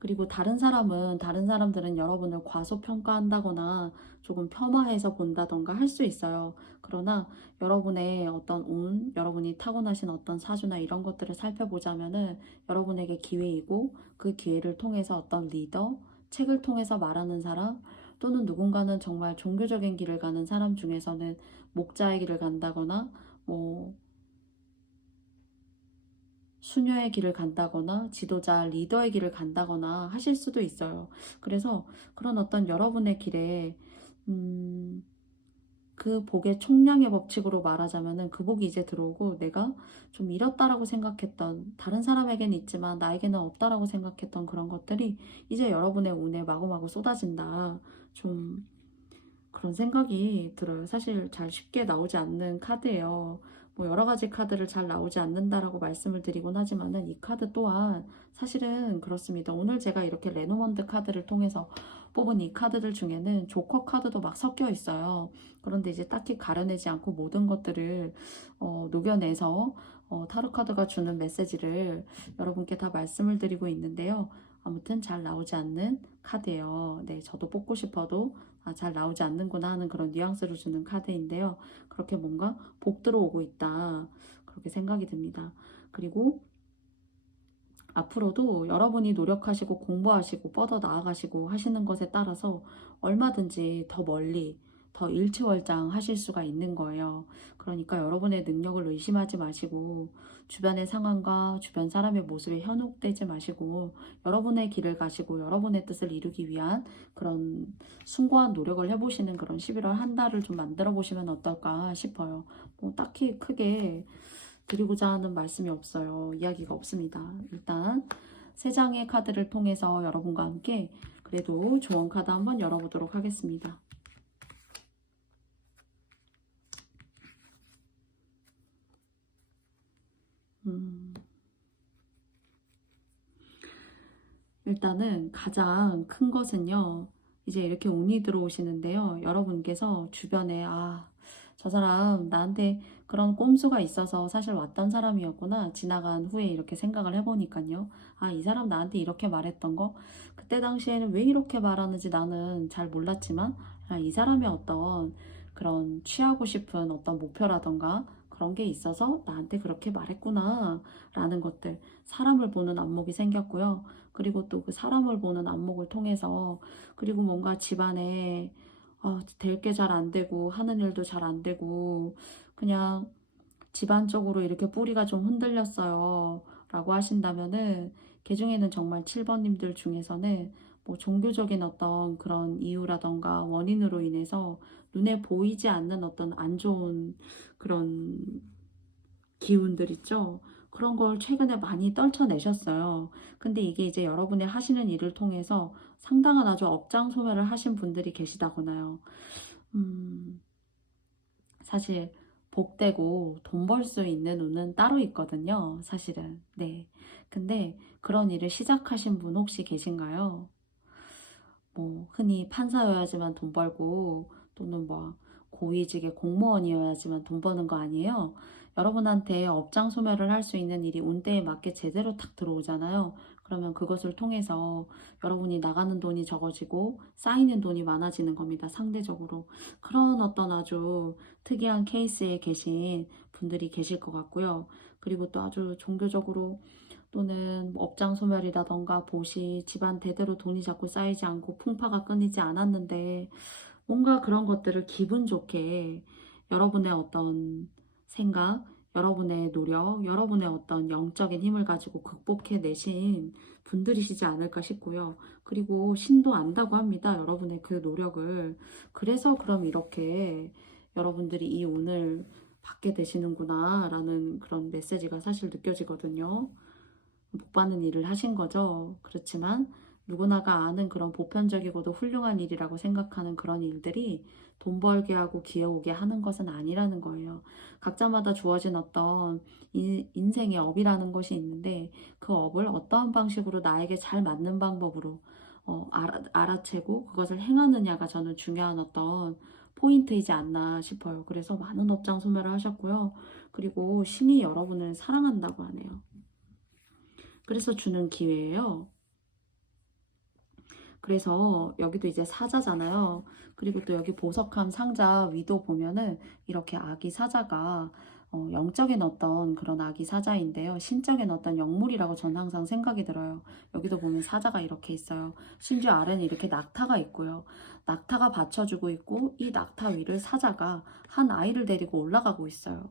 그리고 다른 사람들은 여러분을 과소평가한다거나 조금 폄하해서 본다던가 할 수 있어요. 그러나 여러분의 어떤 여러분이 타고나신 어떤 사주나 이런 것들을 살펴보자면은 여러분에게 기회이고, 그 기회를 통해서 어떤 리더, 책을 통해서 말하는 사람, 또는 누군가는 정말 종교적인 길을 가는 사람 중에서는 목자의 길을 간다거나 뭐 수녀의 길을 간다거나 지도자, 리더의 길을 간다거나 하실 수도 있어요. 그래서 그런 어떤 여러분의 길에 그 복의 총량의 법칙으로 말하자면은 그 복이 이제 들어오고, 내가 좀 잃었다라고 생각했던, 다른 사람에게는 있지만 나에게는 없다라고 생각했던 그런 것들이 이제 여러분의 운에 마구마구 쏟아진다. 좀 그런 생각이 들어요. 사실 잘 쉽게 나오지 않는 카드예요. 뭐 여러 가지 카드를 잘 나오지 않는다라고 말씀을 드리곤 하지만은 이 카드 또한 사실은 그렇습니다. 오늘 제가 이렇게 레노먼드 카드를 통해서 뽑은 이 카드들 중에는 조커 카드도 막 섞여 있어요. 그런데 이제 딱히 가려내지 않고 모든 것들을 녹여내서 타로 카드가 주는 메시지를 여러분께 다 말씀을 드리고 있는데요. 아무튼 잘 나오지 않는 카드예요. 네, 저도 뽑고 싶어도 잘 나오지 않는구나 하는 그런 뉘앙스를 주는 카드인데요. 그렇게 뭔가 복 들어오고 있다, 그렇게 생각이 듭니다. 그리고 앞으로도 여러분이 노력하시고 공부하시고 뻗어 나아가시고 하시는 것에 따라서 얼마든지 더 멀리, 더 일취월장 하실 수가 있는 거예요. 그러니까 여러분의 능력을 의심하지 마시고, 주변의 상황과 주변 사람의 모습에 현혹되지 마시고, 여러분의 길을 가시고 여러분의 뜻을 이루기 위한 그런 숭고한 노력을 해보시는 그런 11월 한 달을 좀 만들어 보시면 어떨까 싶어요. 뭐 딱히 크게 드리고자 하는 말씀이 없어요. 이야기가 없습니다. 일단 세 장의 카드를 통해서 여러분과 함께 그래도 조언 카드 한번 열어보도록 하겠습니다. 일단은 가장 큰 것은요, 이제 이렇게 운이 들어오시는데요. 여러분께서 주변에 저 사람 나한테 그런 꼼수가 있어서 사실 왔던 사람이었구나, 지나간 후에 이렇게 생각을 해보니까요. 이 사람 나한테 이렇게 말했던 거, 그때 당시에는 왜 이렇게 말하는지 나는 잘 몰랐지만, 이 사람의 어떤 그런 취하고 싶은 어떤 목표라던가 그런 게 있어서 나한테 그렇게 말했구나 라는 것들, 사람을 보는 안목이 생겼고요. 그리고 또 그 사람을 보는 안목을 통해서, 그리고 뭔가 집안에 될 게 잘 안 되고 하는 일도 잘 안 되고 그냥 집안적으로 이렇게 뿌리가 좀 흔들렸어요 라고 하신다면은, 개중에는 정말 7번님들 중에서는 뭐 종교적인 어떤 그런 이유라던가 원인으로 인해서 눈에 보이지 않는 어떤 안 좋은 그런 기운들 있죠. 그런 걸 최근에 많이 떨쳐내셨어요. 근데 이게 이제 여러분이 하시는 일을 통해서 상당한 아주 업장 소멸을 하신 분들이 계시다거나요. 사실 복되고 돈 벌 수 있는 운은 따로 있거든요, 사실은. 네. 근데 그런 일을 시작하신 분 혹시 계신가요? 뭐 흔히 판사여야지만 돈 벌고 또는 뭐 고위직의 공무원이어야지만 돈 버는 거 아니에요? 여러분한테 업장 소멸을 할 수 있는 일이 운때에 맞게 제대로 탁 들어오잖아요. 그러면 그것을 통해서 여러분이 나가는 돈이 적어지고 쌓이는 돈이 많아지는 겁니다. 상대적으로. 그런 어떤 아주 특이한 케이스에 계신 분들이 계실 것 같고요. 그리고 또 아주 종교적으로 또는 뭐 업장 소멸이라던가 보시, 집안 대대로 돈이 자꾸 쌓이지 않고 풍파가 끊이지 않았는데 뭔가 그런 것들을 기분 좋게 여러분의 어떤 생각, 여러분의 노력, 여러분의 어떤 영적인 힘을 가지고 극복해 내신 분들이시지 않을까 싶고요. 그리고 신도 안다고 합니다. 여러분의 그 노력을. 그래서 그럼 이렇게 여러분들이 이 운을 받게 되시는구나 라는 그런 메시지가 사실 느껴지거든요. 복 받는 일을 하신 거죠. 그렇지만 누구나가 아는 그런 보편적이고도 훌륭한 일이라고 생각하는 그런 일들이 돈 벌게 하고 기회 오게 하는 것은 아니라는 거예요. 각자마다 주어진 어떤 인생의 업이라는 것이 있는데 그 업을 어떠한 방식으로 나에게 잘 맞는 방법으로 알아채고 그것을 행하느냐가 저는 중요한 어떤 포인트이지 않나 싶어요. 그래서 많은 업장 소멸을 하셨고요. 그리고 신이 여러분을 사랑한다고 하네요. 그래서 주는 기회예요. 그래서 여기도 이제 사자잖아요. 그리고 또 여기 보석함 상자 위도 보면은 이렇게 아기 사자가 영적인 어떤 그런 아기 사자인데요. 신적인 어떤 영물이라고 저는 항상 생각이 들어요. 여기도 보면 사자가 이렇게 있어요. 심지어 아래는 이렇게 낙타가 있고요. 낙타가 받쳐주고 있고 이 낙타 위를 사자가 한 아이를 데리고 올라가고 있어요.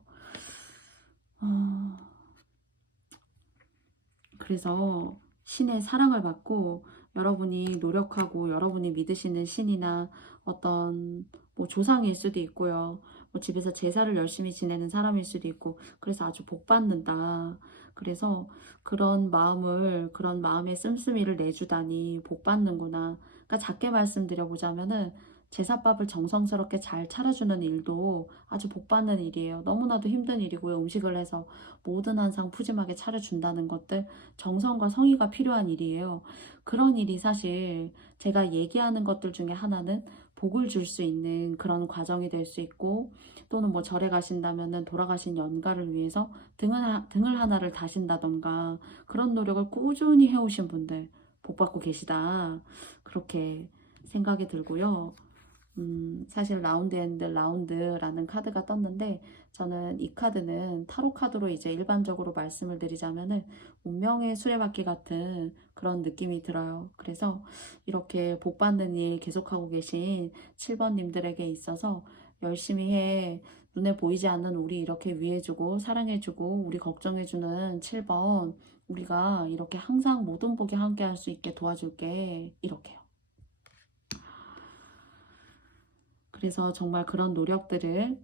그래서 신의 사랑을 받고 여러분이 노력하고 여러분이 믿으시는 신이나 어떤 뭐 조상일 수도 있고요. 뭐 집에서 제사를 열심히 지내는 사람일 수도 있고 그래서 아주 복 받는다. 그래서 그런 마음을 그런 마음의 씀씀이를 내주다니 복 받는구나. 그러니까 작게 말씀드려보자면은 제사밥을 정성스럽게 잘 차려주는 일도 아주 복 받는 일이에요. 너무나도 힘든 일이고요. 음식을 해서 모든 한상 푸짐하게 차려준다는 것들 정성과 성의가 필요한 일이에요. 그런 일이 사실 제가 얘기하는 것들 중에 하나는 복을 줄 수 있는 그런 과정이 될 수 있고 또는 뭐 절에 가신다면은 돌아가신 연가를 위해서 등을 하나를 다신다던가 그런 노력을 꾸준히 해오신 분들 복 받고 계시다. 그렇게 생각이 들고요. 사실 라운드 앤드 라운드라는 카드가 떴는데 저는 이 카드는 타로 카드로 이제 일반적으로 말씀을 드리자면은 운명의 수레바퀴 같은 그런 느낌이 들어요. 그래서 이렇게 복 받는 일 계속하고 계신 7번님들에게 있어서 열심히 해. 눈에 보이지 않는 우리 이렇게 위해주고 사랑해주고 우리 걱정해주는 7번 우리가 이렇게 항상 모든 복에 함께 할 수 있게 도와줄게. 이렇게요. 그래서 정말 그런 노력들을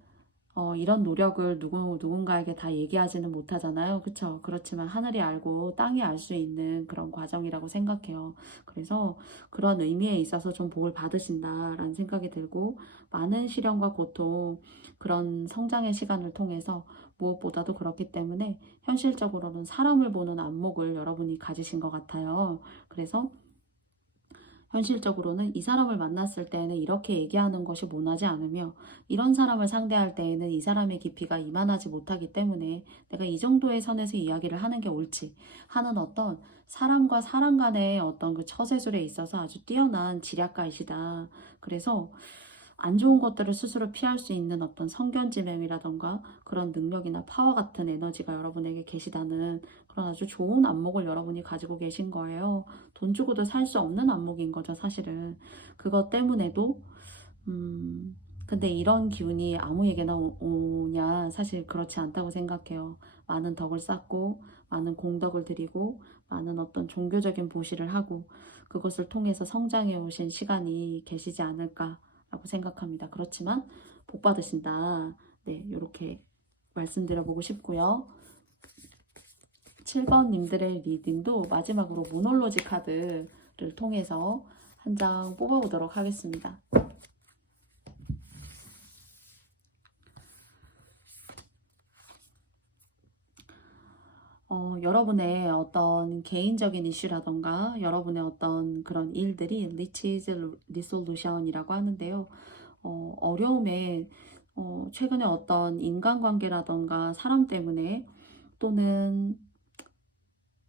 이런 노력을 누군가에게 다 얘기하지는 못하잖아요. 그쵸? 그렇지만 하늘이 알고 땅이 알 수 있는 그런 과정이라고 생각해요. 그래서 그런 의미에 있어서 좀 복을 받으신다라는 생각이 들고 많은 시련과 고통, 그런 성장의 시간을 통해서 무엇보다도 그렇기 때문에 현실적으로는 사람을 보는 안목을 여러분이 가지신 것 같아요. 그래서 현실적으로는 이 사람을 만났을 때에는 이렇게 얘기하는 것이 모나지 않으며 이런 사람을 상대할 때에는 이 사람의 깊이가 이만하지 못하기 때문에 내가 이 정도의 선에서 이야기를 하는 게 옳지 하는 어떤 사람과 사람 간의 어떤 그 처세술에 있어서 아주 뛰어난 지략가이시다. 그래서 안 좋은 것들을 스스로 피할 수 있는 어떤 성견지명이라던가 그런 능력이나 파워 같은 에너지가 여러분에게 계시다는 그런 아주 좋은 안목을 여러분이 가지고 계신 거예요. 돈 주고도 살 수 없는 안목인 거죠, 사실은. 그것 때문에도 근데 이런 기운이 아무에게나 오냐? 사실 그렇지 않다고 생각해요. 많은 덕을 쌓고 많은 공덕을 드리고 많은 어떤 종교적인 보시를 하고 그것을 통해서 성장해 오신 시간이 계시지 않을까라고 생각합니다. 그렇지만 복 받으신다. 네, 이렇게 말씀드려보고 싶고요. 7번님들의 리딩도 마지막으로 모놀로지 카드를 통해서 한 장 뽑아보도록 하겠습니다. 여러분의 어떤 개인적인 이슈라던가 여러분의 어떤 그런 일들이 리치즈 리솔루션이라고 하는데요. 어려움에 최근에 어떤 인간관계라던가 사람 때문에 또는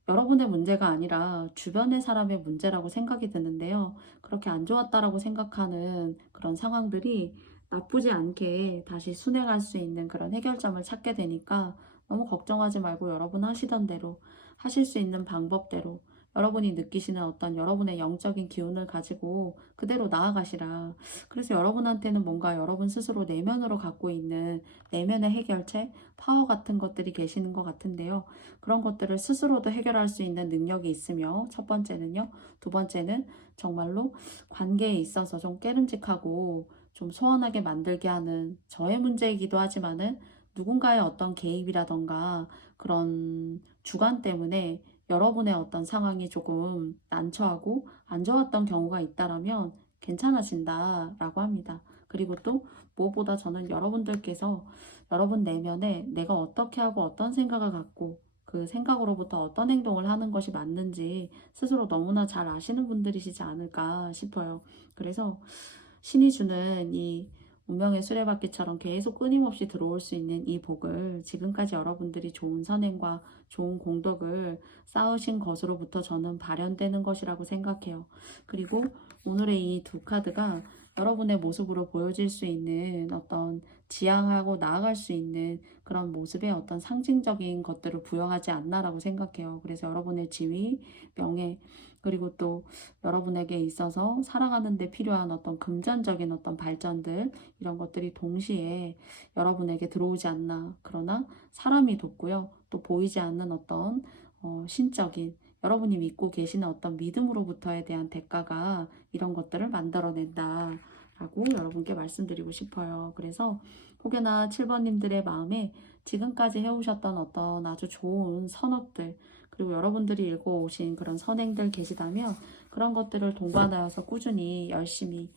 여러분의 문제가 아니라 주변의 사람의 문제라고 생각이 드는데요. 그렇게 안 좋았다라고 생각하는 그런 상황들이 나쁘지 않게 다시 순행할 수 있는 그런 해결점을 찾게 되니까 너무 걱정하지 말고 여러분 하시던 대로 하실 수 있는 방법대로 여러분이 느끼시는 어떤 여러분의 영적인 기운을 가지고 그대로 나아가시라. 그래서 여러분한테는 뭔가 여러분 스스로 내면으로 갖고 있는 내면의 해결책, 파워 같은 것들이 계시는 것 같은데요. 그런 것들을 스스로도 해결할 수 있는 능력이 있으며 첫 번째는요. 두 번째는 정말로 관계에 있어서 좀 깨름직하고 좀 소원하게 만들게 하는 저의 문제이기도 하지만은 누군가의 어떤 개입이라던가 그런 주관 때문에 여러분의 어떤 상황이 조금 난처하고 안 좋았던 경우가 있다라면 괜찮아진다라고 합니다. 그리고 또 무엇보다 저는 여러분들께서 여러분 내면에 내가 어떻게 하고 어떤 생각을 갖고 그 생각으로부터 어떤 행동을 하는 것이 맞는지 스스로 너무나 잘 아시는 분들이시지 않을까 싶어요. 그래서 신이 주는 이 운명의 수레바퀴처럼 계속 끊임없이 들어올 수 있는 이 복을 지금까지 여러분들이 좋은 선행과 좋은 공덕을 쌓으신 것으로부터 저는 발현되는 것이라고 생각해요. 그리고 오늘의 이 두 카드가 여러분의 모습으로 보여질 수 있는 어떤 지향하고 나아갈 수 있는 그런 모습의 어떤 상징적인 것들을 부여하지 않나라고 생각해요. 그래서 여러분의 지위, 명예, 그리고 또 여러분에게 있어서 살아가는 데 필요한 어떤 금전적인 어떤 발전들 이런 것들이 동시에 여러분에게 들어오지 않나. 그러나 사람이 돕고요. 또 보이지 않는 어떤 신적인 여러분이 믿고 계시는 어떤 믿음으로부터에 대한 대가가 이런 것들을 만들어낸다. 라고 여러분께 말씀드리고 싶어요. 그래서 혹여나 7번님들의 마음에 지금까지 해오셨던 어떤 아주 좋은 선업들, 그리고 여러분들이 읽어오신 그런 선행들 계시다면 그런 것들을 동반하여서 꾸준히 열심히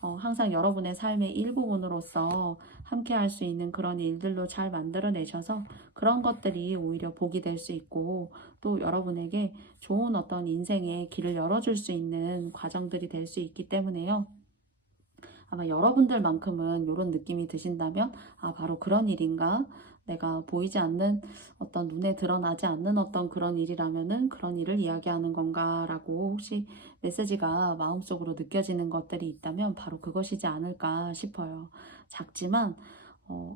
항상 여러분의 삶의 일부분으로서 함께 할 수 있는 그런 일들로 잘 만들어내셔서 그런 것들이 오히려 복이 될 수 있고 또 여러분에게 좋은 어떤 인생의 길을 열어줄 수 있는 과정들이 될 수 있기 때문에요. 아마 여러분들만큼은 이런 느낌이 드신다면 바로 그런 일인가? 내가 보이지 않는 어떤 눈에 드러나지 않는 어떤 그런 일이라면은 그런 일을 이야기하는 건가? 라고 혹시 메시지가 마음속으로 느껴지는 것들이 있다면 바로 그것이지 않을까 싶어요. 작지만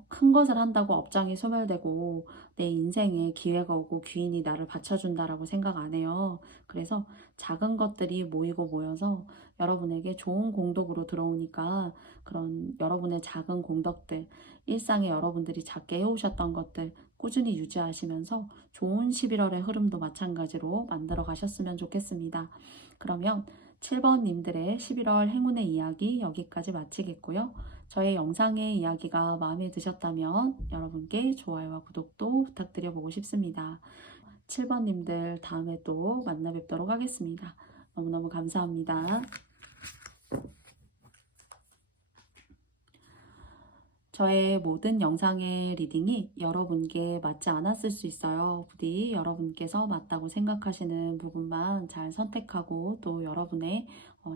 큰 것을 한다고 업장이 소멸되고 내 인생에 기회가 오고 귀인이 나를 받쳐준다라고 생각 안 해요. 그래서 작은 것들이 모이고 모여서 여러분에게 좋은 공덕으로 들어오니까 그런 여러분의 작은 공덕들, 일상에 여러분들이 작게 해오셨던 것들 꾸준히 유지하시면서 좋은 11월의 흐름도 마찬가지로 만들어 가셨으면 좋겠습니다. 그러면 7번님들의 11월 행운의 이야기 여기까지 마치겠고요. 저의 영상의 이야기가 마음에 드셨다면 여러분께 좋아요와 구독도 부탁드려 보고 싶습니다. 7번님들 다음에 또 만나 뵙도록 하겠습니다. 너무너무 감사합니다. 저의 모든 영상의 리딩이 여러분께 맞지 않았을 수 있어요. 부디 여러분께서 맞다고 생각하시는 부분만 잘 선택하고 또 여러분의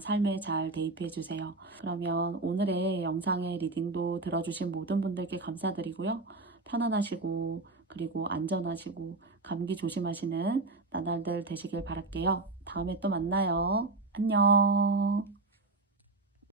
삶에 잘 대입해 주세요. 그러면 오늘의 영상의 리딩도 들어주신 모든 분들께 감사드리고요. 편안하시고 그리고 안전하시고 감기 조심하시는 나날들 되시길 바랄게요. 다음에 또 만나요. 안녕.